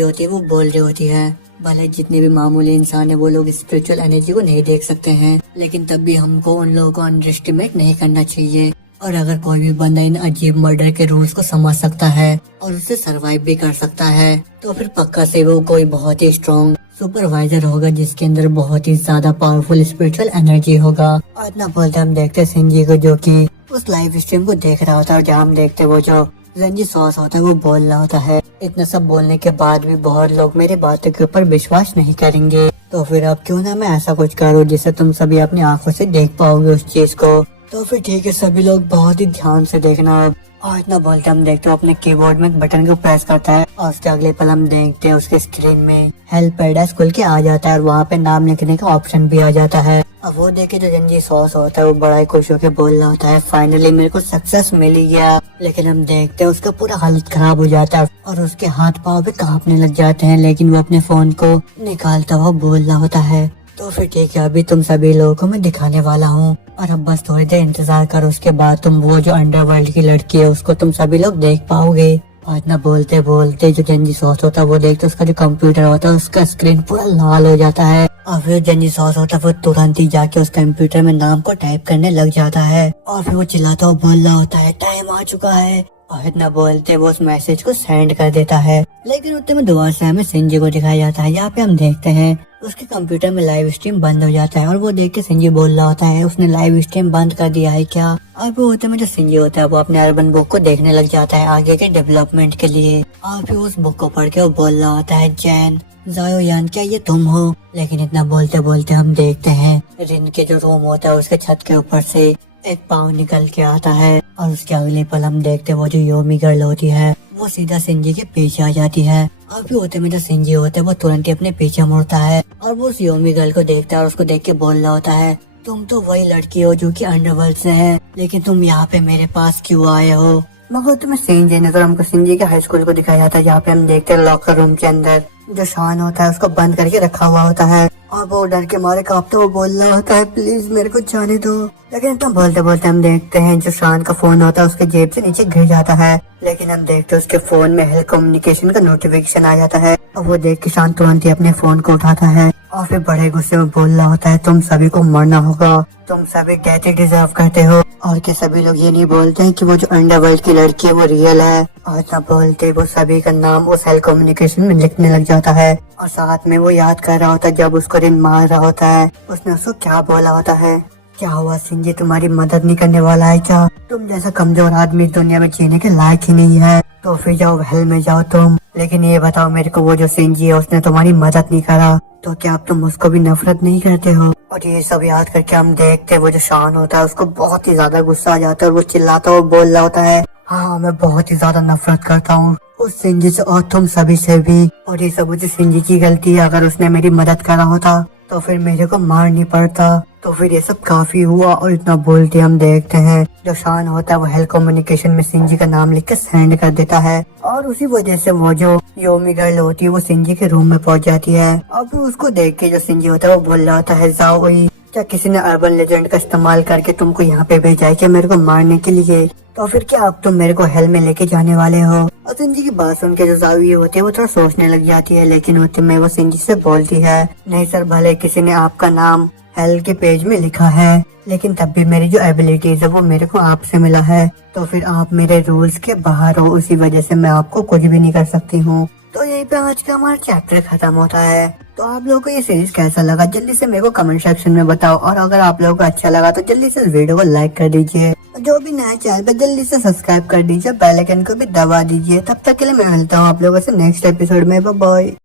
होती है वो बोल रही होती है भले जितने भी मामूली इंसान है वो लोग स्पिरिचुअल एनर्जी को नहीं देख सकते हैं, लेकिन तब भी हमको उन लोगों को अंडर एस्टिमेट नहीं करना चाहिए। और अगर कोई भी बंदा इन अजीब मर्डर के रूल्स को समझ सकता है और उससे सरवाइव भी कर सकता है तो फिर पक्का से वो कोई बहुत ही स्ट्रॉन्ग सुपरवाइजर होगा जिसके अंदर बहुत ही ज्यादा पावरफुल स्पिरिचुअल एनर्जी होगा। और इतना बोलते हम देखते सिंजी को जो कि उस लाइव स्ट्रीम को देख रहा होता है और जहाँ हम देखते वो जो जेंजी सॉस होता है वो बोल रहा होता है इतना सब बोलने के बाद भी बहुत लोग मेरी बातों के ऊपर विश्वास नहीं करेंगे, तो फिर अब क्यों ना मैं ऐसा कुछ करूँ जिससे तुम सभी अपनी आंखों से देख पाओगे उस चीज को। तो फिर ठीक है सभी लोग बहुत ही ध्यान से देखना। और इतना बोलते हम देखते हो अपने कीबोर्ड में एक बटन को प्रेस करता है और उसके अगले पल हम देखते हैं उसके स्क्रीन में हेल्प पैराडाइज खुल के आ जाता है और वहाँ पे नाम लिखने का ऑप्शन भी आ जाता है। अब वो देखे जो जेंजी सॉस होता है वो बड़ा ही खुश होकर बोल रहा होता है फाइनली मेरे को सक्सेस मिल ही गया। लेकिन हम देखते हैं उसका पूरा हालत खराब हो जाता है और उसके हाथ पाँव भी कांपने लग जाते हैं, लेकिन वो अपने फोन को निकालता हुआ बोल रहा होता है तो फिर ठीक है अभी तुम सभी लोगों को मैं दिखाने वाला हूँ और अब बस थोड़ी देर इंतजार करो, उसके बाद तुम वो जो अंडरवर्ल्ड की लड़की है उसको तुम सभी लोग देख पाओगे। और इतना बोलते बोलते जो जेंजी सॉस होता है वो देखते उसका जो कंप्यूटर होता है उसका स्क्रीन पूरा लाल हो जाता है और फिर जेंजी सॉस होता है वो तुरंत ही जाके उस कंप्यूटर में नाम को टाइप करने लग जाता है और फिर वो चिल्लाता हुआ बोल रहा होता है टाइम आ चुका है। और इतना बोलते वो उस मैसेज को सेंड कर देता है, लेकिन उतने में दोबारा से हमें सिंजी को दिखाया जाता है। यहाँ पे हम देखते हैं उसके कंप्यूटर में लाइव स्ट्रीम बंद हो जाता है और वो देख के सिंजी बोल रहा होता है उसने लाइव स्ट्रीम बंद कर दिया है क्या। और वो होते में जो सिंजी होता है वो अपने अर्बन बुक को देखने लग जाता है आगे के डेवलपमेंट के लिए और फिर उस बुक को पढ़ के वो बोल रहा होता है जैन जायो यान क्या ये तुम हो। लेकिन इतना बोलते बोलते हम देखते हैं रिन के जो रूम होता है उसके छत के ऊपर से एक पाँव निकल के आता है और उसके अगले पल हम देखते वो जो योमी गर्ल होती है वो सीधा सिंजी के पीछे आ जाती है। और फिर होते में जो सिंजी होता है वो तुरंत ही अपने पीछे मुड़ता है और वो उस योमी गर्ल को देखता है और उसको देख के बोल रहा होता है तुम तो वही लड़की हो जो कि अंडरवर्ल्ड से है, लेकिन तुम यहाँ पे मेरे पास क्यों आए हो। मगर तुम्हें सीन देने तो हमको सिंजी के हाई स्कूल को दिखाया जाता है जहाँ पे हम देखते हैं लॉकर रूम के अंदर जो शान होता है उसको बंद करके रखा हुआ होता है और वो डर के मारे कांपते वो बोल रहा होता है प्लीज मेरे को जाने दो। लेकिन इतना बोलते बोलते हम देखते हैं जो शान का फोन होता है उसके जेब से नीचे गिर जाता है, लेकिन हम देखते हैं उसके फोन में हेल्थ कम्युनिकेशन का नोटिफिकेशन आ जाता है और वो देख के शान तुरंत ही अपने फोन को उठाता है और फिर बड़े गुस्से में बोल रहा होता है तुम सभी को मरना होगा, तुम सभी डेथ ही डिजर्व करते हो। और के सभी लोग ये नहीं बोलते हैं कि वो जो अंडरवर्ल्ड की लड़की है वो रियल है, और ना बोलते वो सभी का नाम उस हेल कम्युनिकेशन में लिखने लग जाता है। और साथ में वो याद कर रहा होता है जब उसको रिन मार रहा होता है, उसने उसको क्या बोला होता है, क्या हुआ सिंजी तुम्हारी मदद नहीं करने वाला है क्या, तुम जैसा कमजोर आदमी इस दुनिया में जीने के लायक ही नहीं है, तो फिर जाओ हेल में जाओ तुम। लेकिन ये बताओ मेरे को वो जो सिंजी है उसने तुम्हारी मदद नहीं करा, तो क्या अब तुम उसको भी नफरत नहीं करते हो। और ये सब याद करके हम देखते हैं वो जो शान होता है उसको बहुत ही ज्यादा गुस्सा आ जाता है और वो चिल्लाता हुआ बोल रहा होता है हाँ मैं बहुत ही ज्यादा नफरत करता हूँ उस सिंजी से और तुम सभी से भी। और ये सब मुझे सिंजी की गलती है, अगर उसने मेरी मदद करा होता तो फिर मेरे को मार नहीं पड़ता। तो फिर ये सब काफी हुआ और इतना बोलते हम देखते हैं जो शान होता है वो हेल कम्युनिकेशन में सिंजी का नाम लिख के सेंड कर देता है, और उसी वजह से वो जो योमी गर्ल होती है वो सिंजी के रूम में पहुंच जाती है। और फिर उसको देख के जो सिंजी होता है वो बोल रहा होता है जाओ वही क्या किसी ने अर्बन लेजेंड का इस्तेमाल करके तुमको यहाँ पे भेजा है क्या मेरे को मारने के लिए, तो फिर क्या अब तुम मेरे को हेल में लेके जाने वाले हो। और सिंजी की बात सुन के जो जावी होती है वो थोड़ा सोचने लग जाती है, लेकिन होते में वो सिंजी से बोलती है नहीं सर भले किसी ने आपका नाम हेल के पेज में लिखा है, लेकिन तब भी मेरी जो एबिलिटीज है वो मेरे को आपसे मिला है, तो फिर आप मेरे रूल्स के बाहर हो, उसी वजह से मैं आपको कुछ भी नहीं कर सकती हूँ। तो यही पे आज का हमारा चैप्टर खत्म होता है। तो आप लोगों को ये सीरीज कैसा लगा जल्दी से मेरे को कमेंट सेक्शन में बताओ, और अगर आप लोगों को अच्छा लगा तो जल्दी से इस वीडियो को लाइक कर दीजिए, जो भी नया चैनल पे जल्दी से सब्सक्राइब कर दीजिए, बेल आइकन को भी दबा दीजिए। तब तक के लिए मैं मिलता हूँ आप लोगों से नेक्स्ट एपिसोड में, बाय बाय।